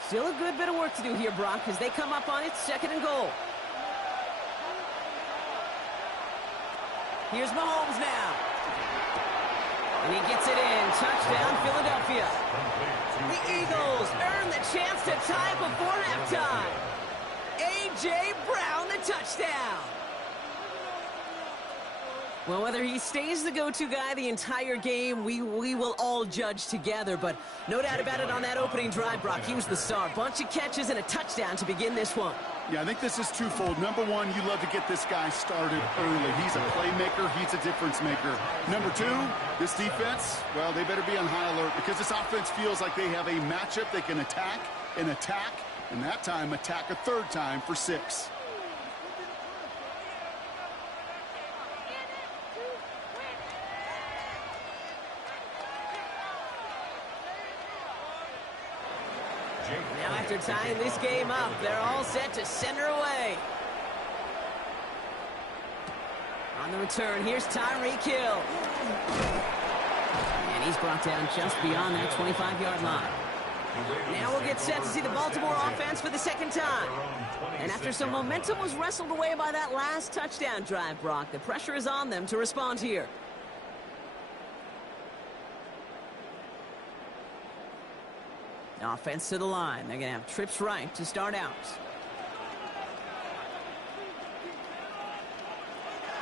Still a good bit of work to do here, Brock, as they come up on it 2nd and goal. Here's Mahomes now. And he gets it in. Touchdown, Philadelphia. The Eagles earn the chance to tie before halftime. A.J. Brown, the touchdown. Well, whether he stays the go-to guy the entire game, we will all judge together. But no doubt about it on that opening drive, Brock. He was the star. Bunch of catches and a touchdown to begin this one. Yeah, I think this is twofold. Number one, you love to get this guy started early. He's a playmaker. He's a difference maker. Number two, this defense, well, they better be on high alert because this offense feels like they have a matchup they can attack, and that time attack a 3rd time for 6. Now after tying this game up, they're all set to send her away. On the return, here's Tyreek Hill. And he's brought down just beyond that 25-yard line. Now we'll get set to see the Baltimore offense for the 2nd time. And after some momentum was wrestled away by that last touchdown drive, Brock, the pressure is on them to respond here. Offense to the line. They're going to have trips right to start out.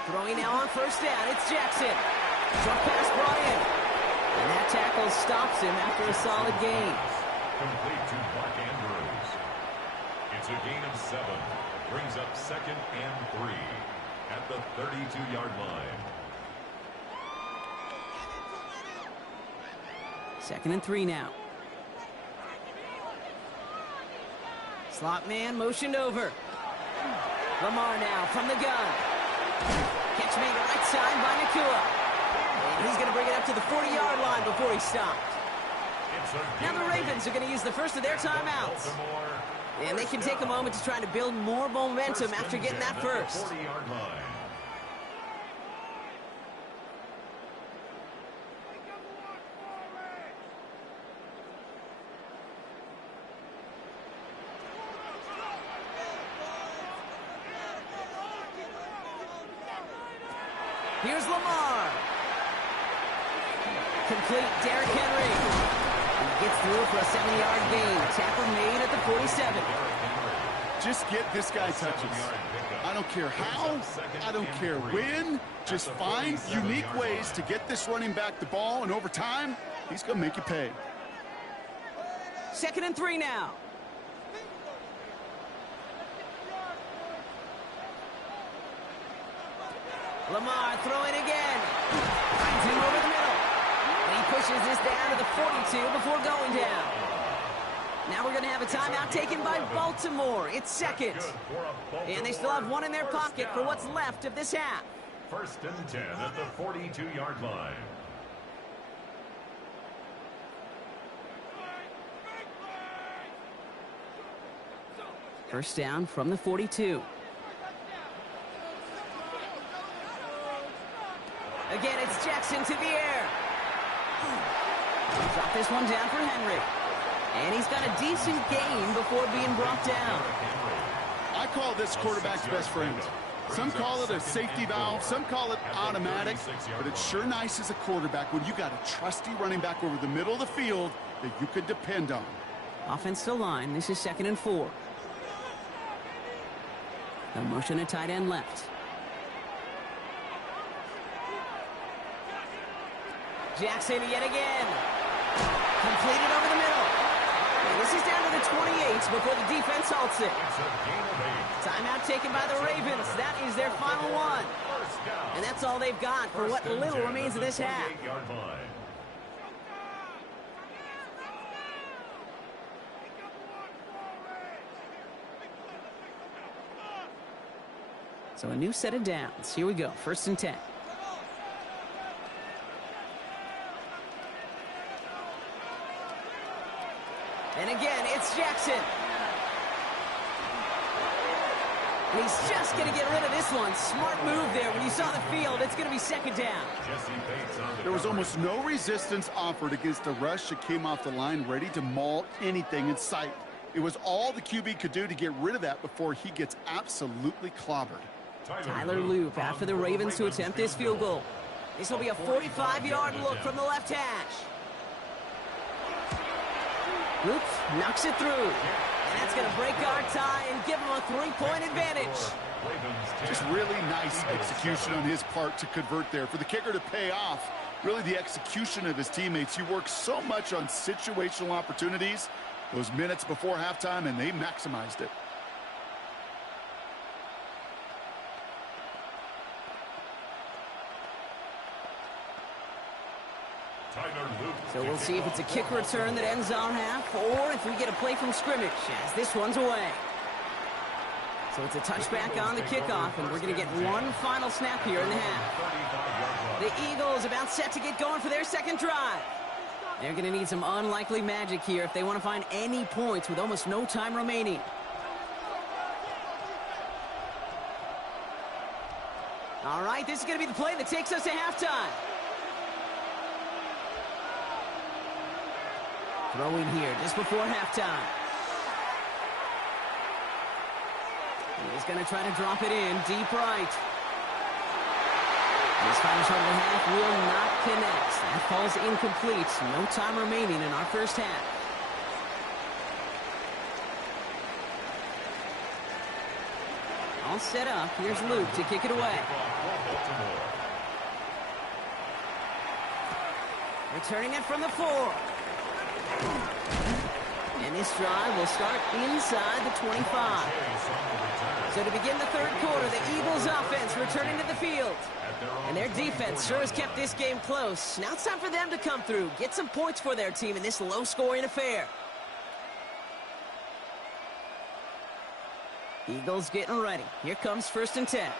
Throwing now on 1st down. It's Jackson. Short pass brought in. And that tackle stops him after a solid gain. Complete to Mark Andrews. It's a gain of 7. Brings up 2nd and 3 at the 32-yard line. 2nd and 3 now. Slot man motioned over. Lamar now from the gun. Catch made right side by Nakua. And he's going to bring it up to the 40-yard line before he stopped. Now the Ravens are going to use the first of their timeouts. And they can take a moment to try to build more momentum after getting that first. 40-yard line. Here's Lamar. Complete, Derrick Henry. He gets through for a 7-yard gain. Tackle made at the 47. Just get this guy touches. I don't care how, I don't care when. Just find unique ways to get this running back the ball, and over time, he's going to make you pay. 2nd and 3 now. Lamar throwing again. Finds him over the middle. And he pushes this down to the 42 before going down. Now we're going to have a timeout taken by Baltimore. It's 2nd. And they still have one in their pocket for what's left of this half. 1st and 10 at the 42-yard line. First down from the 42. Again, it's Jackson to the air. Drop this one down for Henry. And he's got a decent gain before being brought down. I call this quarterback's best friend. Some call it a safety valve, some call it automatic, but it's sure nice as a quarterback when you got a trusty running back over the middle of the field that you can depend on. Offensive line, this is 2nd and 4. The motion at tight end left. Jackson yet again. Completed over the middle. And this is down to the 28 before the defense halts it. Timeout taken by the Ravens. That is their final one. And that's all they've got for what little remains of this half. So a new set of downs. Here we go. 1st and 10. And again, it's Jackson. And he's just going to get rid of this one. Smart move there. When you saw the field, it's going to be 2nd down. There was almost no resistance offered against a rush that came off the line ready to maul anything in sight. It was all the QB could do to get rid of that before he gets absolutely clobbered. Tyler Loop after the Ravens to attempt this field goal. This will be a 45-yard look from the left hash. Loop knocks it through. And that's going to break our tie and give him a 3-point advantage. Just really nice execution on his part to convert there. For the kicker to pay off, really the execution of his teammates. He works so much on situational opportunities those minutes before halftime, and they maximized it. So we'll see if it's a kick return that ends our half, or if we get a play from scrimmage as this one's away. So it's a touchback on the kickoff, and we're going to get one final snap here in the half. The Eagles about set to get going for their 2nd drive. They're going to need some unlikely magic here if they want to find any points with almost no time remaining. All right, this is going to be the play that takes us to halftime. Throwing here just before halftime. He's going to try to drop it in deep right. This final shot of the half will not connect. That falls incomplete. No time remaining in our 1st half. All set up. Here's Luke to kick it away. Returning it from the 4. And this drive will start inside the 25. So to begin the 3rd quarter, the Eagles offense returning to the field. And their defense sure has kept this game close. Now it's time for them to come through, get some points for their team in this low-scoring affair. Eagles getting ready. Here comes 1st and 10.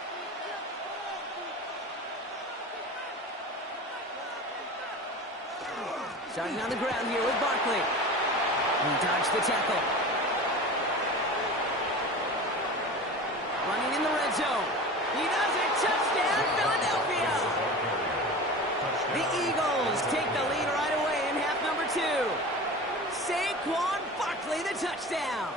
Starting on the ground here with Barkley. He dodged the tackle. Running in the red zone. He does it. Touchdown, Philadelphia. The Eagles take the lead right away in half number 2. Saquon Barkley, the touchdown.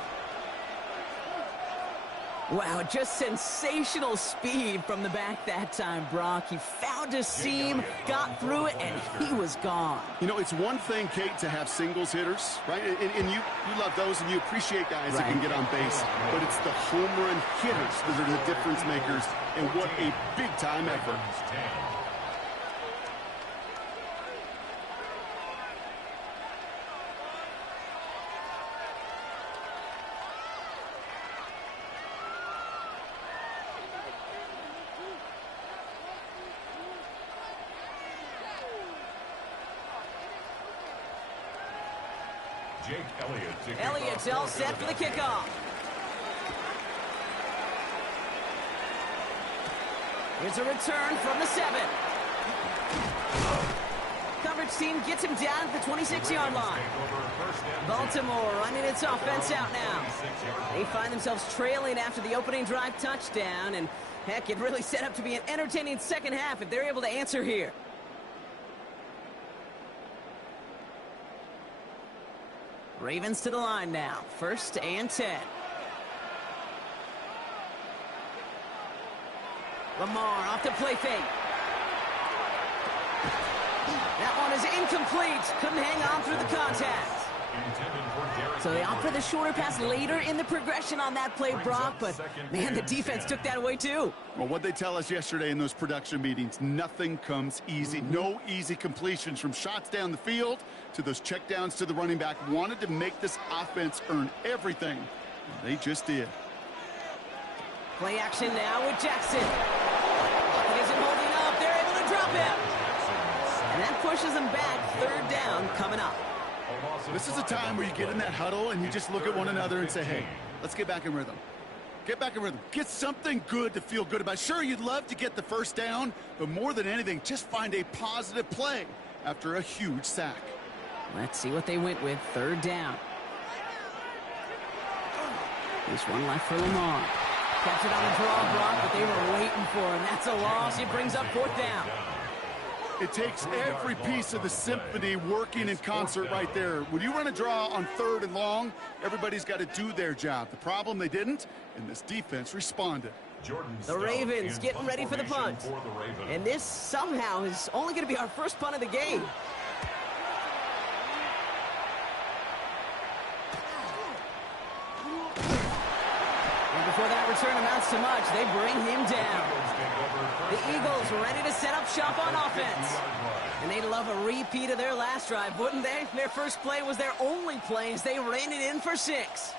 Wow, just sensational speed from the back that time, Brock. He found a seam, got through it, and he was gone. You know, it's one thing, Kate, to have singles hitters, right? And you love those, and you appreciate guys that can get on base. But it's the home run hitters that are the difference makers, and what a big-time effort. Elliott's all set for the kickoff. Here's a return from the 7. Coverage team gets him down at the 26-yard line. Baltimore running its offense out now. They find themselves trailing after the opening drive touchdown, and heck, it really set up to be an entertaining 2nd half if they're able to answer here. Ravens to the line now. 1st and 10. Lamar off the play fake. That one is incomplete. Couldn't hang on through the contact. So they opt for the shorter pass later in the progression on that play, Brock, but man, the defense took that away too. Well, what they tell us yesterday in those production meetings, nothing comes easy. No easy completions from shots down the field to those checkdowns to the running back. Wanted to make this offense earn everything. And they just did. Play action now with Jackson. It isn't holding up. They're able to drop him. And that pushes them back. 3rd down coming up. This is a time where you get in that huddle and you just look at one another and say, hey, let's get back in rhythm. Get back in rhythm. Get something good to feel good about. Sure, you'd love to get the 1st down, but more than anything, just find a positive play after a huge sack. Let's see what they went with. 3rd down. There's one left for Lamar. Kept it on the draw, Brock, but they were waiting for him. That's a loss. It brings up 4th down. It takes every piece of the symphony working in concert right there. When you run a draw on 3rd and long, everybody's got to do their job. The problem, they didn't, and this defense responded. The Ravens getting ready for the punt. And this somehow is only going to be our first punt of the game. And before that return amounts to much, they bring him down. The Eagles ready to set up shop on offense. And they'd love a repeat of their last drive, wouldn't they? Their first play was their only play as they ran it in for 6.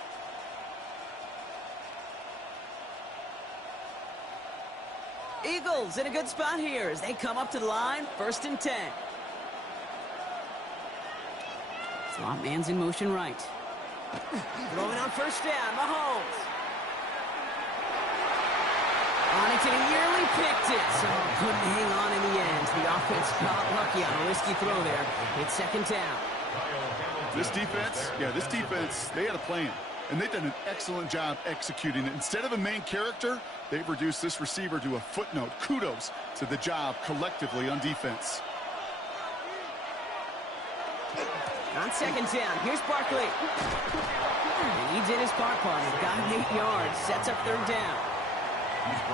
Eagles in a good spot here as they come up to the line. 1st and 10. Slot man's in motion right. Throwing on 1st down, Mahomes. On it, and he nearly picked it. So couldn't hang on in the end. The offense got lucky on a risky throw there. It's 2nd down. This defense, they had a plan. And they've done an excellent job executing it. Instead of a main character, they've reduced this receiver to a footnote. Kudos to the job collectively on defense. On 2nd down, here's Barkley. And he did his part, got him 8 yards, sets up 3rd down.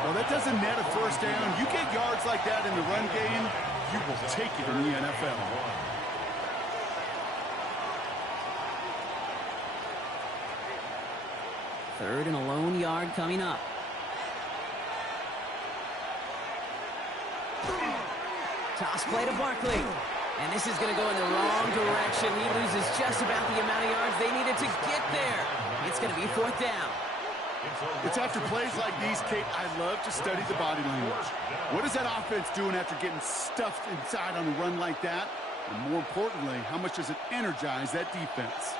Well, that doesn't net a 1st down. You get yards like that in the run game, you will take it in the NFL. Third and a lone yard coming up. Toss play to Barkley. And this is going to go in the wrong direction. He loses just about the amount of yards they needed to get there. It's going to be 4th down. It's after plays like these, Kate, I love to study the body language. What is that offense doing after getting stuffed inside on a run like that? And more importantly, how much does it energize that defense?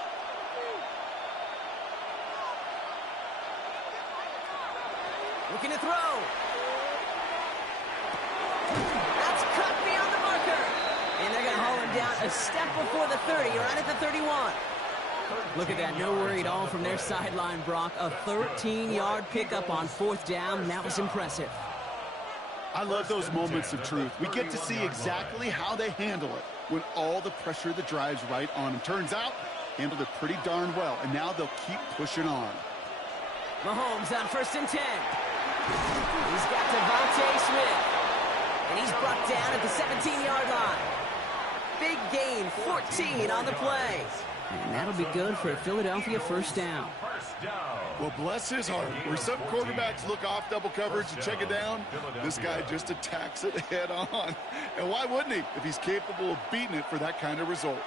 Looking to throw. That's cut beyond the marker. And they're going to haul him down a step before the 30, right at the 31. Look at that, no worry at all from their sideline, Brock. A 13-yard pickup on 4th down. That was impressive. I love those moments of truth. We get to see exactly how they handle it when all the pressure that drives right on them. Turns out, handled it pretty darn well, and now they'll keep pushing on. Mahomes on 1st and 10. He's got Devontae Smith. And he's brought down at the 17-yard line. Big gain, 14 on the play. And that'll be good for a Philadelphia 1st down. Well, bless his heart. Where some quarterbacks look off double coverage and check it down, this guy just attacks it head on. And why wouldn't he if he's capable of beating it for that kind of result?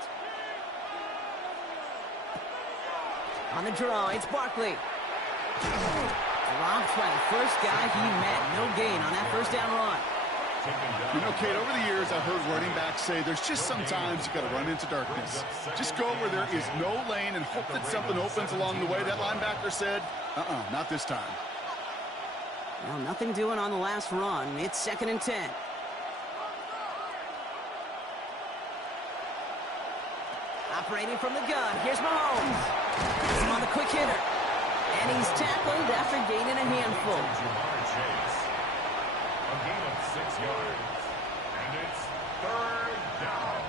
On the draw, it's Barkley. Dropped by the first guy he met. No gain on that 1st down run. You know, Kate, over the years, I've heard running backs say there's just sometimes you got to run into darkness. Just go where there is no lane and hope that something opens along the way. That linebacker said, not this time. Well, nothing doing on the last run. It's 2nd and 10. Operating from the gun. Here's Mahomes. He's on the quick hitter. And he's tackled after gaining a handful. A gain of 6 yards. And it's 3rd down.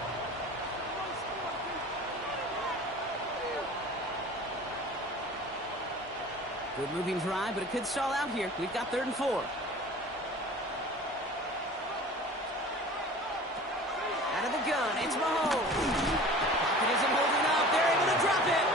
Good moving drive, but it could stall out here. We've got 3rd and 4. Out of the gun, it's Mahomes. Pocket isn't holding up. They're able to drop it.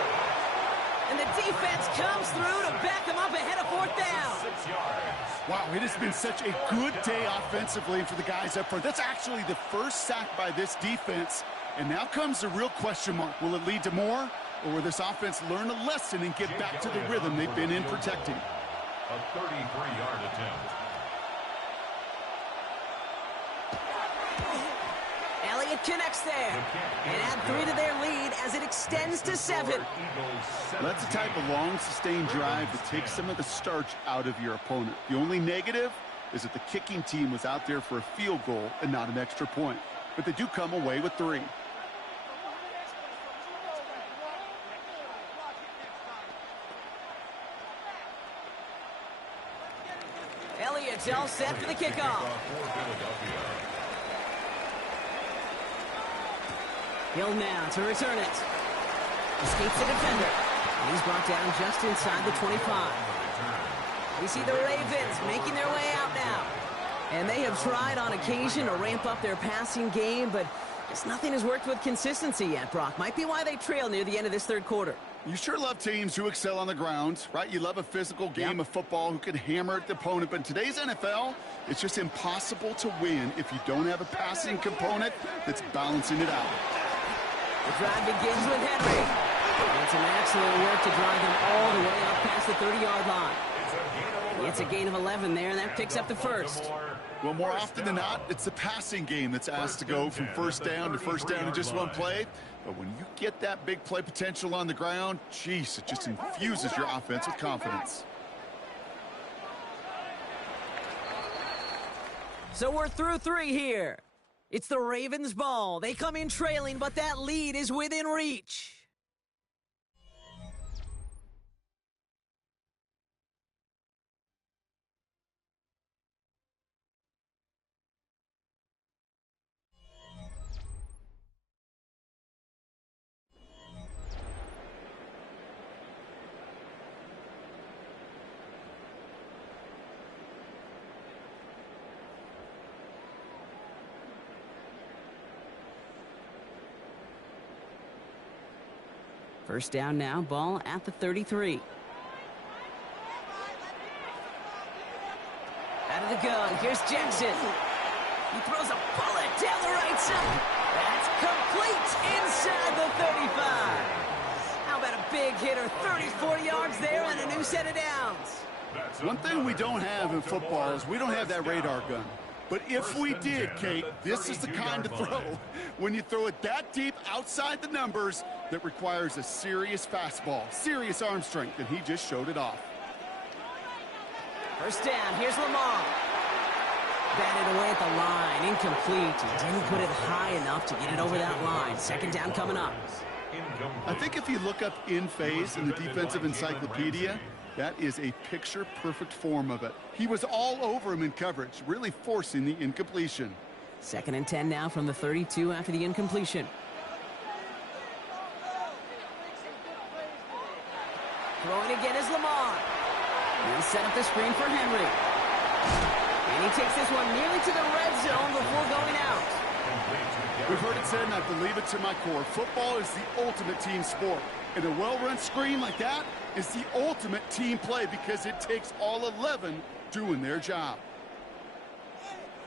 And the defense comes through to back them up ahead of 4th down. 6 yards. Wow, it has been such a good day offensively for the guys up front. That's actually the first sack by this defense. And now comes the real question mark. Will it lead to more? Or will this offense learn a lesson and get back to the rhythm they've been in protecting? A 33-yard attempt. Elliott connects there. And add 3 to their lead as it extends to 7. That's the type of long, sustained drive that takes some of the starch out of your opponent. The only negative is that the kicking team was out there for a field goal and not an extra point. But they do come away with 3. Elliott's all set for the kickoff. Hill now to return it. Escapes the defender. And he's brought down just inside the 25. We see the Ravens making their way out now. And they have tried on occasion to ramp up their passing game, but just nothing has worked with consistency yet, Brock. Might be why they trail near the end of this 3rd quarter. You sure love teams who excel on the ground, right? You love a physical game of football who can hammer at the opponent. But in today's NFL, it's just impossible to win if you don't have a passing component that's balancing it out. The drive begins with Henry. It's an excellent work to drive him all the way up past the 30-yard line. It's a gain of 11 there, and that picks up the 1st. Well, more often than not, it's the passing game that's asked to go from 1st down to 1st down in just one play. But when you get that big play potential on the ground, geez, it just infuses your offense with confidence. So we're through 3 here. It's the Ravens' ball. They come in trailing, but that lead is within reach. First down now, ball at the 33. Out of the gun, here's Jackson. He throws a bullet down the right side. That's complete inside the 35. How about a big hitter, 34 yards there and a new set of downs. One thing we don't have in football is we don't have that radar gun. But if we did, Kate, this is the kind of throw, when you throw it that deep outside the numbers, that requires a serious fastball, serious arm strength, and he just showed it off. First down, here's Lamar. Batted away at the line, incomplete. He didn't put it high enough to get it over that line. 2nd down coming up. I think if you look up in phase in the defensive encyclopedia, that is a picture-perfect form of it. He was all over him in coverage, really forcing the incompletion. 2nd and 10 now from the 32 after the incompletion. Throwing again is Lamar. He set up the screen for Henry. And he takes this one nearly to the red zone before going out. We've heard it said, and I believe it to my core, football is the ultimate team sport. And a well-run screen like that is the ultimate team play because it takes all 11 doing their job.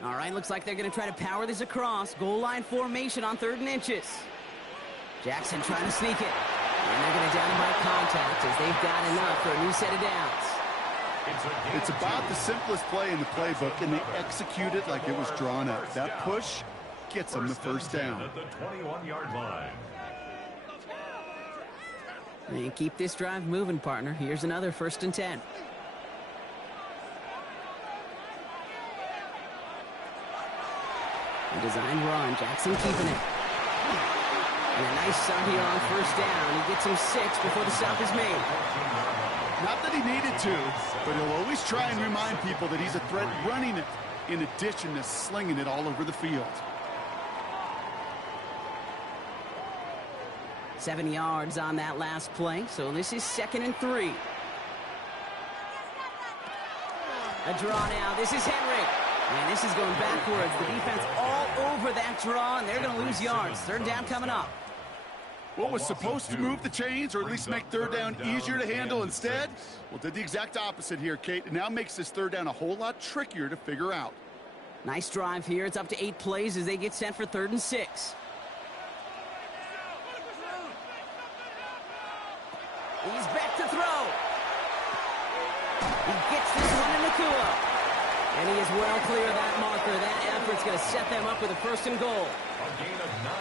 All right, looks like they're going to try to power this across. Goal line formation on 3rd and inches. Jackson trying to sneak it. And they're going to down him by contact as they've got enough for a new set of downs. It's about the simplest play in the playbook, and they execute it like it was drawn up. That push gets them the 1st down. At the 21-yard line. And keep this drive moving, partner. Here's another 1st and 10. A designed run. Jackson keeping it. And a nice start here on 1st down. He gets him 6 before the stop is made. Not that he needed to, but he'll always try and remind people that he's a threat running it, in addition to slinging it all over the field. 7 yards on that last play, so this is 2nd and 3. A draw now. This is Henry. And this is going backwards. The defense all over that draw, and they're going to lose yards. Third down coming up. What was supposed to move the chains or at least make third down easier to handle instead? Well, did the exact opposite here, Kate. It now makes this third down a whole lot trickier to figure out. Nice drive here. It's up to 8 plays as they get set for 3rd and 6. He's back to throw. He gets this one in Nacua. And he is well clear of that marker. That effort's going to set them up with a 1st and goal.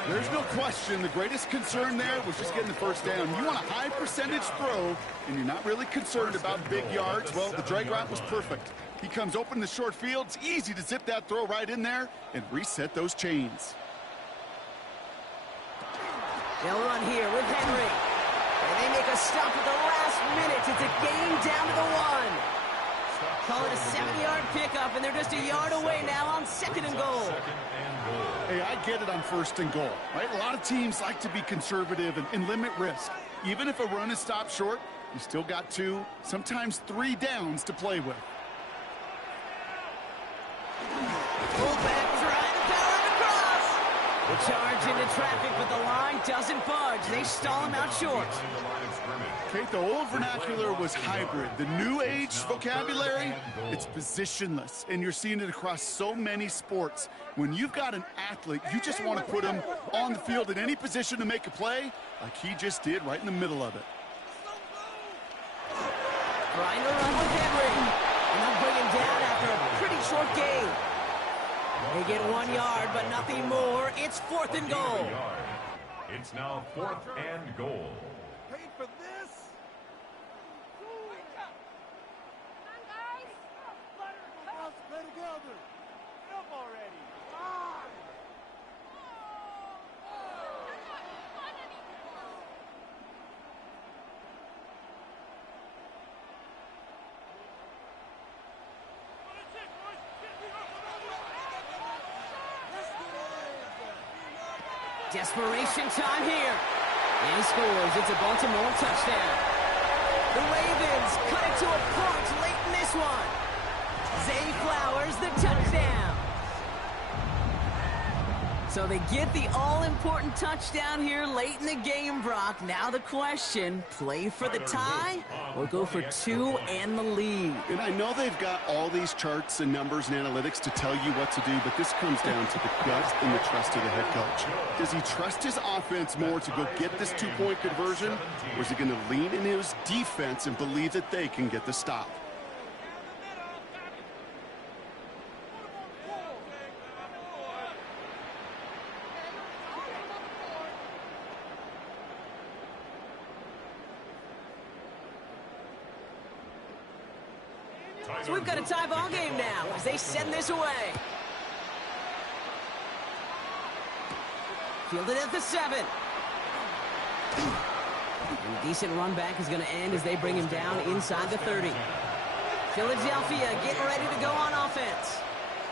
There's no question the greatest concern there was just getting the first down. You want a high percentage throw, and you're not really concerned about big yards. Well, the drag route was perfect. He comes open in the short field. It's easy to zip that throw right in there and reset those chains. They'll run here with Henry. And they make a stop at the last minute. It's a gain down to the 1. Call it a 7-yard pickup, and they're just a yard away now on 2nd and goal. Hey, I get it on 1st and goal, right? A lot of teams like to be conservative and limit risk. Even if a run is stopped short, you still got 2, sometimes 3 downs to play with. Fullback trying to power it across. The charge into traffic, but the line doesn't budge. They stall him out short. Kate, the old vernacular was hybrid. The new age vocabulary, it's positionless. And you're seeing it across so many sports. When you've got an athlete, you just want to put him on the field in any position to make a play, like he just did right in the middle of it. Trying to run with Henry. And they'll bring him down after a pretty short gain. They get 1 yard, but nothing more. It's 4th and goal. It's now 4th and goal. Paid for this? Let's play together. Up already. Desperation time here. And he scores. It's a Baltimore touchdown. The Ravens cut it to a point late in this one. Zay Flowers, the touchdown. So they get the all-important touchdown here late in the game, Brock. Now the question, play for the tie or go for 2 and the lead? And I know they've got all these charts and numbers and analytics to tell you what to do, but this comes down to the gut and the trust of the head coach. Does he trust his offense more to go get this 2-point conversion, or is he going to lean in his defense and believe that they can get the stop? So we've got a tie ball game now as they send this away. Fielded at the 7. And decent run back is going to end as they bring him down inside the 30. Philadelphia getting ready to go on offense.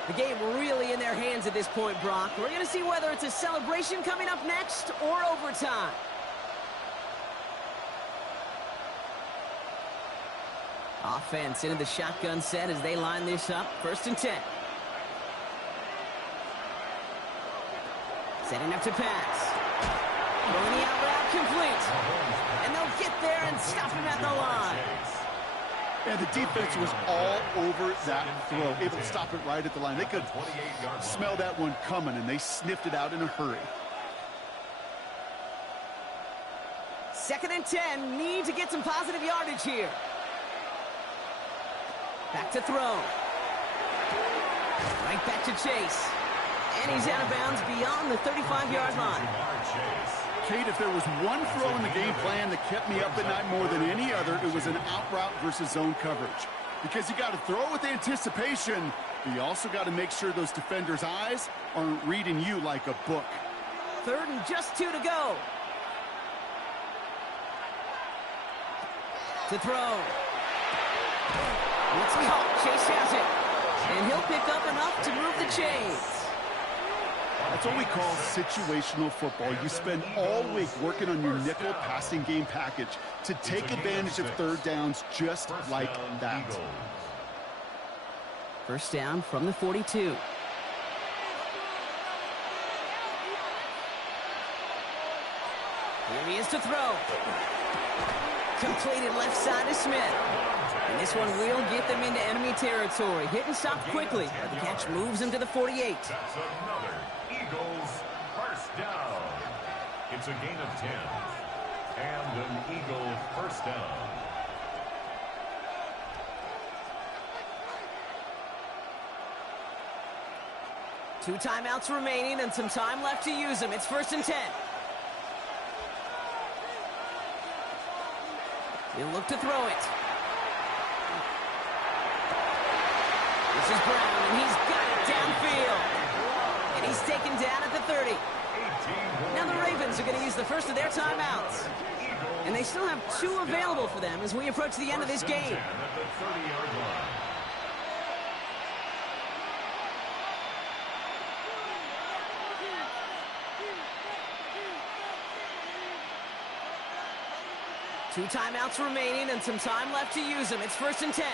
The game really in their hands at this point, Brock. We're going to see whether it's a celebration coming up next or overtime. Offense into the shotgun set as they line this up. 1st and 10. Setting up to pass. Throwing the out route complete. And they'll get there and stop him at the line. And the defense was all over that throw, able to stop it right at the line. They could smell that one coming, and they sniffed it out in a hurry. 2nd and 10. Need to get some positive yardage here. Back to throw. Right back to Chase. And he's out of bounds beyond the 35-yard line. Kate, if there was one throw in the game plan that kept me up at night more than any other, it was an out route versus zone coverage. Because you got to throw with anticipation, but you also got to make sure those defenders' eyes aren't reading you like a book. 3rd and just 2 to go. To throw. It's caught. Chase has it. And he'll pick up enough to move the chains. That's what we call situational football. You spend all week working on your nickel passing game package to take advantage of 3rd downs just like that. First down from the 42. Here he is to throw. Completed left side to Smith. And this one will get them into enemy territory. Hit and stop quickly, but the catch moves him to the 48. That's another Eagles first down. It's a gain of 10. And an Eagle first down. Two timeouts remaining and some time left to use them. It's 1st and 10. He'll look to throw it. This is Brown, and he's got it downfield. And he's taken down at the 30. Now the Ravens are going to use the first of their timeouts. And they still have 2 available for them as we approach the end of this game. At the 30-yard line. Two timeouts remaining and some time left to use them. It's 1st and 10.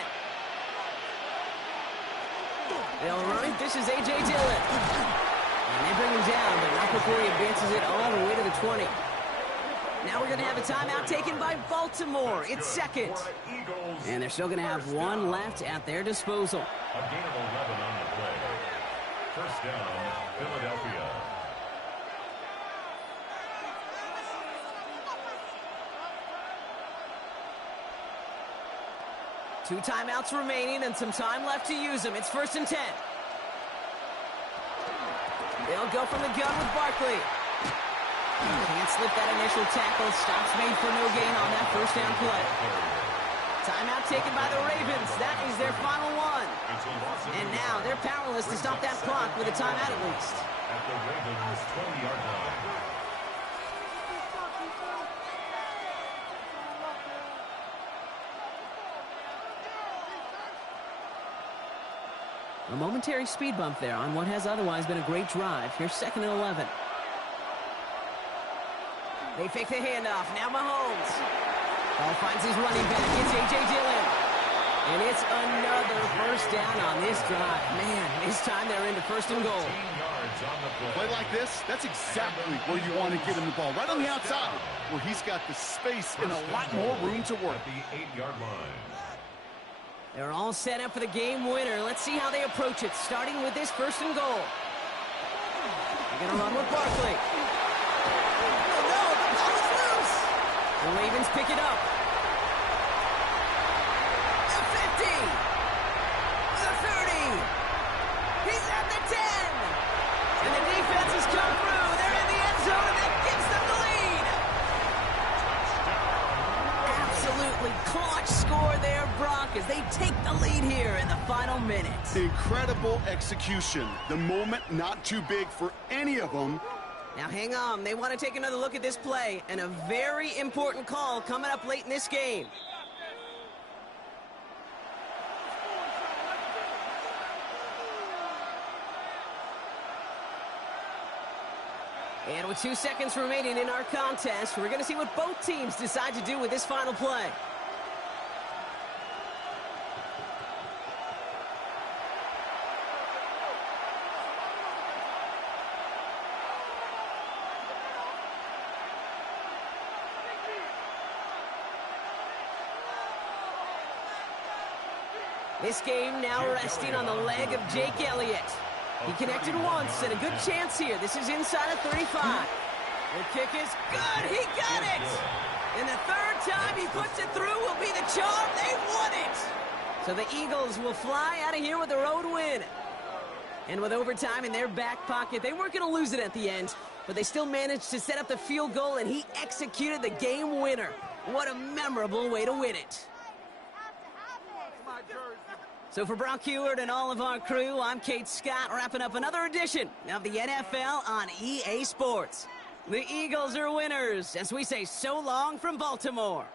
They'll run it. This is A.J. Dillon. And they bring him down, but not before he advances it all the way to the 20. Now we're going to have a timeout taken by Baltimore. It's 2nd. And they're still going to have 1 left at their disposal. A gain of 11 on the play. First down, Philadelphia. Two timeouts remaining and some time left to use them. It's 1st and 10. They'll go from the gun with Barkley. Can't slip that initial tackle. Stops made for no gain on that first down play. Timeout taken by the Ravens. That is their final one. And now they're powerless to stop that clock with a timeout at least. At the Ravens' 20-yard line. A momentary speed bump there on what has otherwise been a great drive. Here's 2nd and 11. They fake the handoff. Now Mahomes. Ball finds his running back. It's A.J. Dillon. And it's another first down on this drive. Man, this time they're into 1st and goal. 15 yards on the Play like this, that's exactly where you want to get him the ball. Right on the outside, where he's got the space and a lot more room to work. At the 8-yard line. They're all set up for the game winner. Let's see how they approach it, starting with this 1st and goal. They're going to run with Barkley. Oh, no, the ball is loose. The Ravens pick it up. The 50. The 30. He's at the 10. And the defense has come through. They're in the end zone, and that gives them the lead. Absolutely clutch score there, Brock, as they take the lead here in the final minutes. Incredible execution. The moment not too big for any of them. Now hang on, they want to take another look at this play, and a very important call coming up late in this game. And with 2 seconds remaining in our contest, we're going to see what both teams decide to do with this final play. This game now resting on the leg of Jake Elliott. He connected once and a good chance here. This is inside of 35. The kick is good. He got it. And the 3rd time he puts it through will be the charm. They won it. So the Eagles will fly out of here with a road win. And with overtime in their back pocket, they weren't going to lose it at the end, but they still managed to set up the field goal, and he executed the game winner. What a memorable way to win it. So for Brock Huard and all of our crew, I'm Kate Scott, wrapping up another edition of the NFL on EA Sports. The Eagles are winners as we say so long from Baltimore.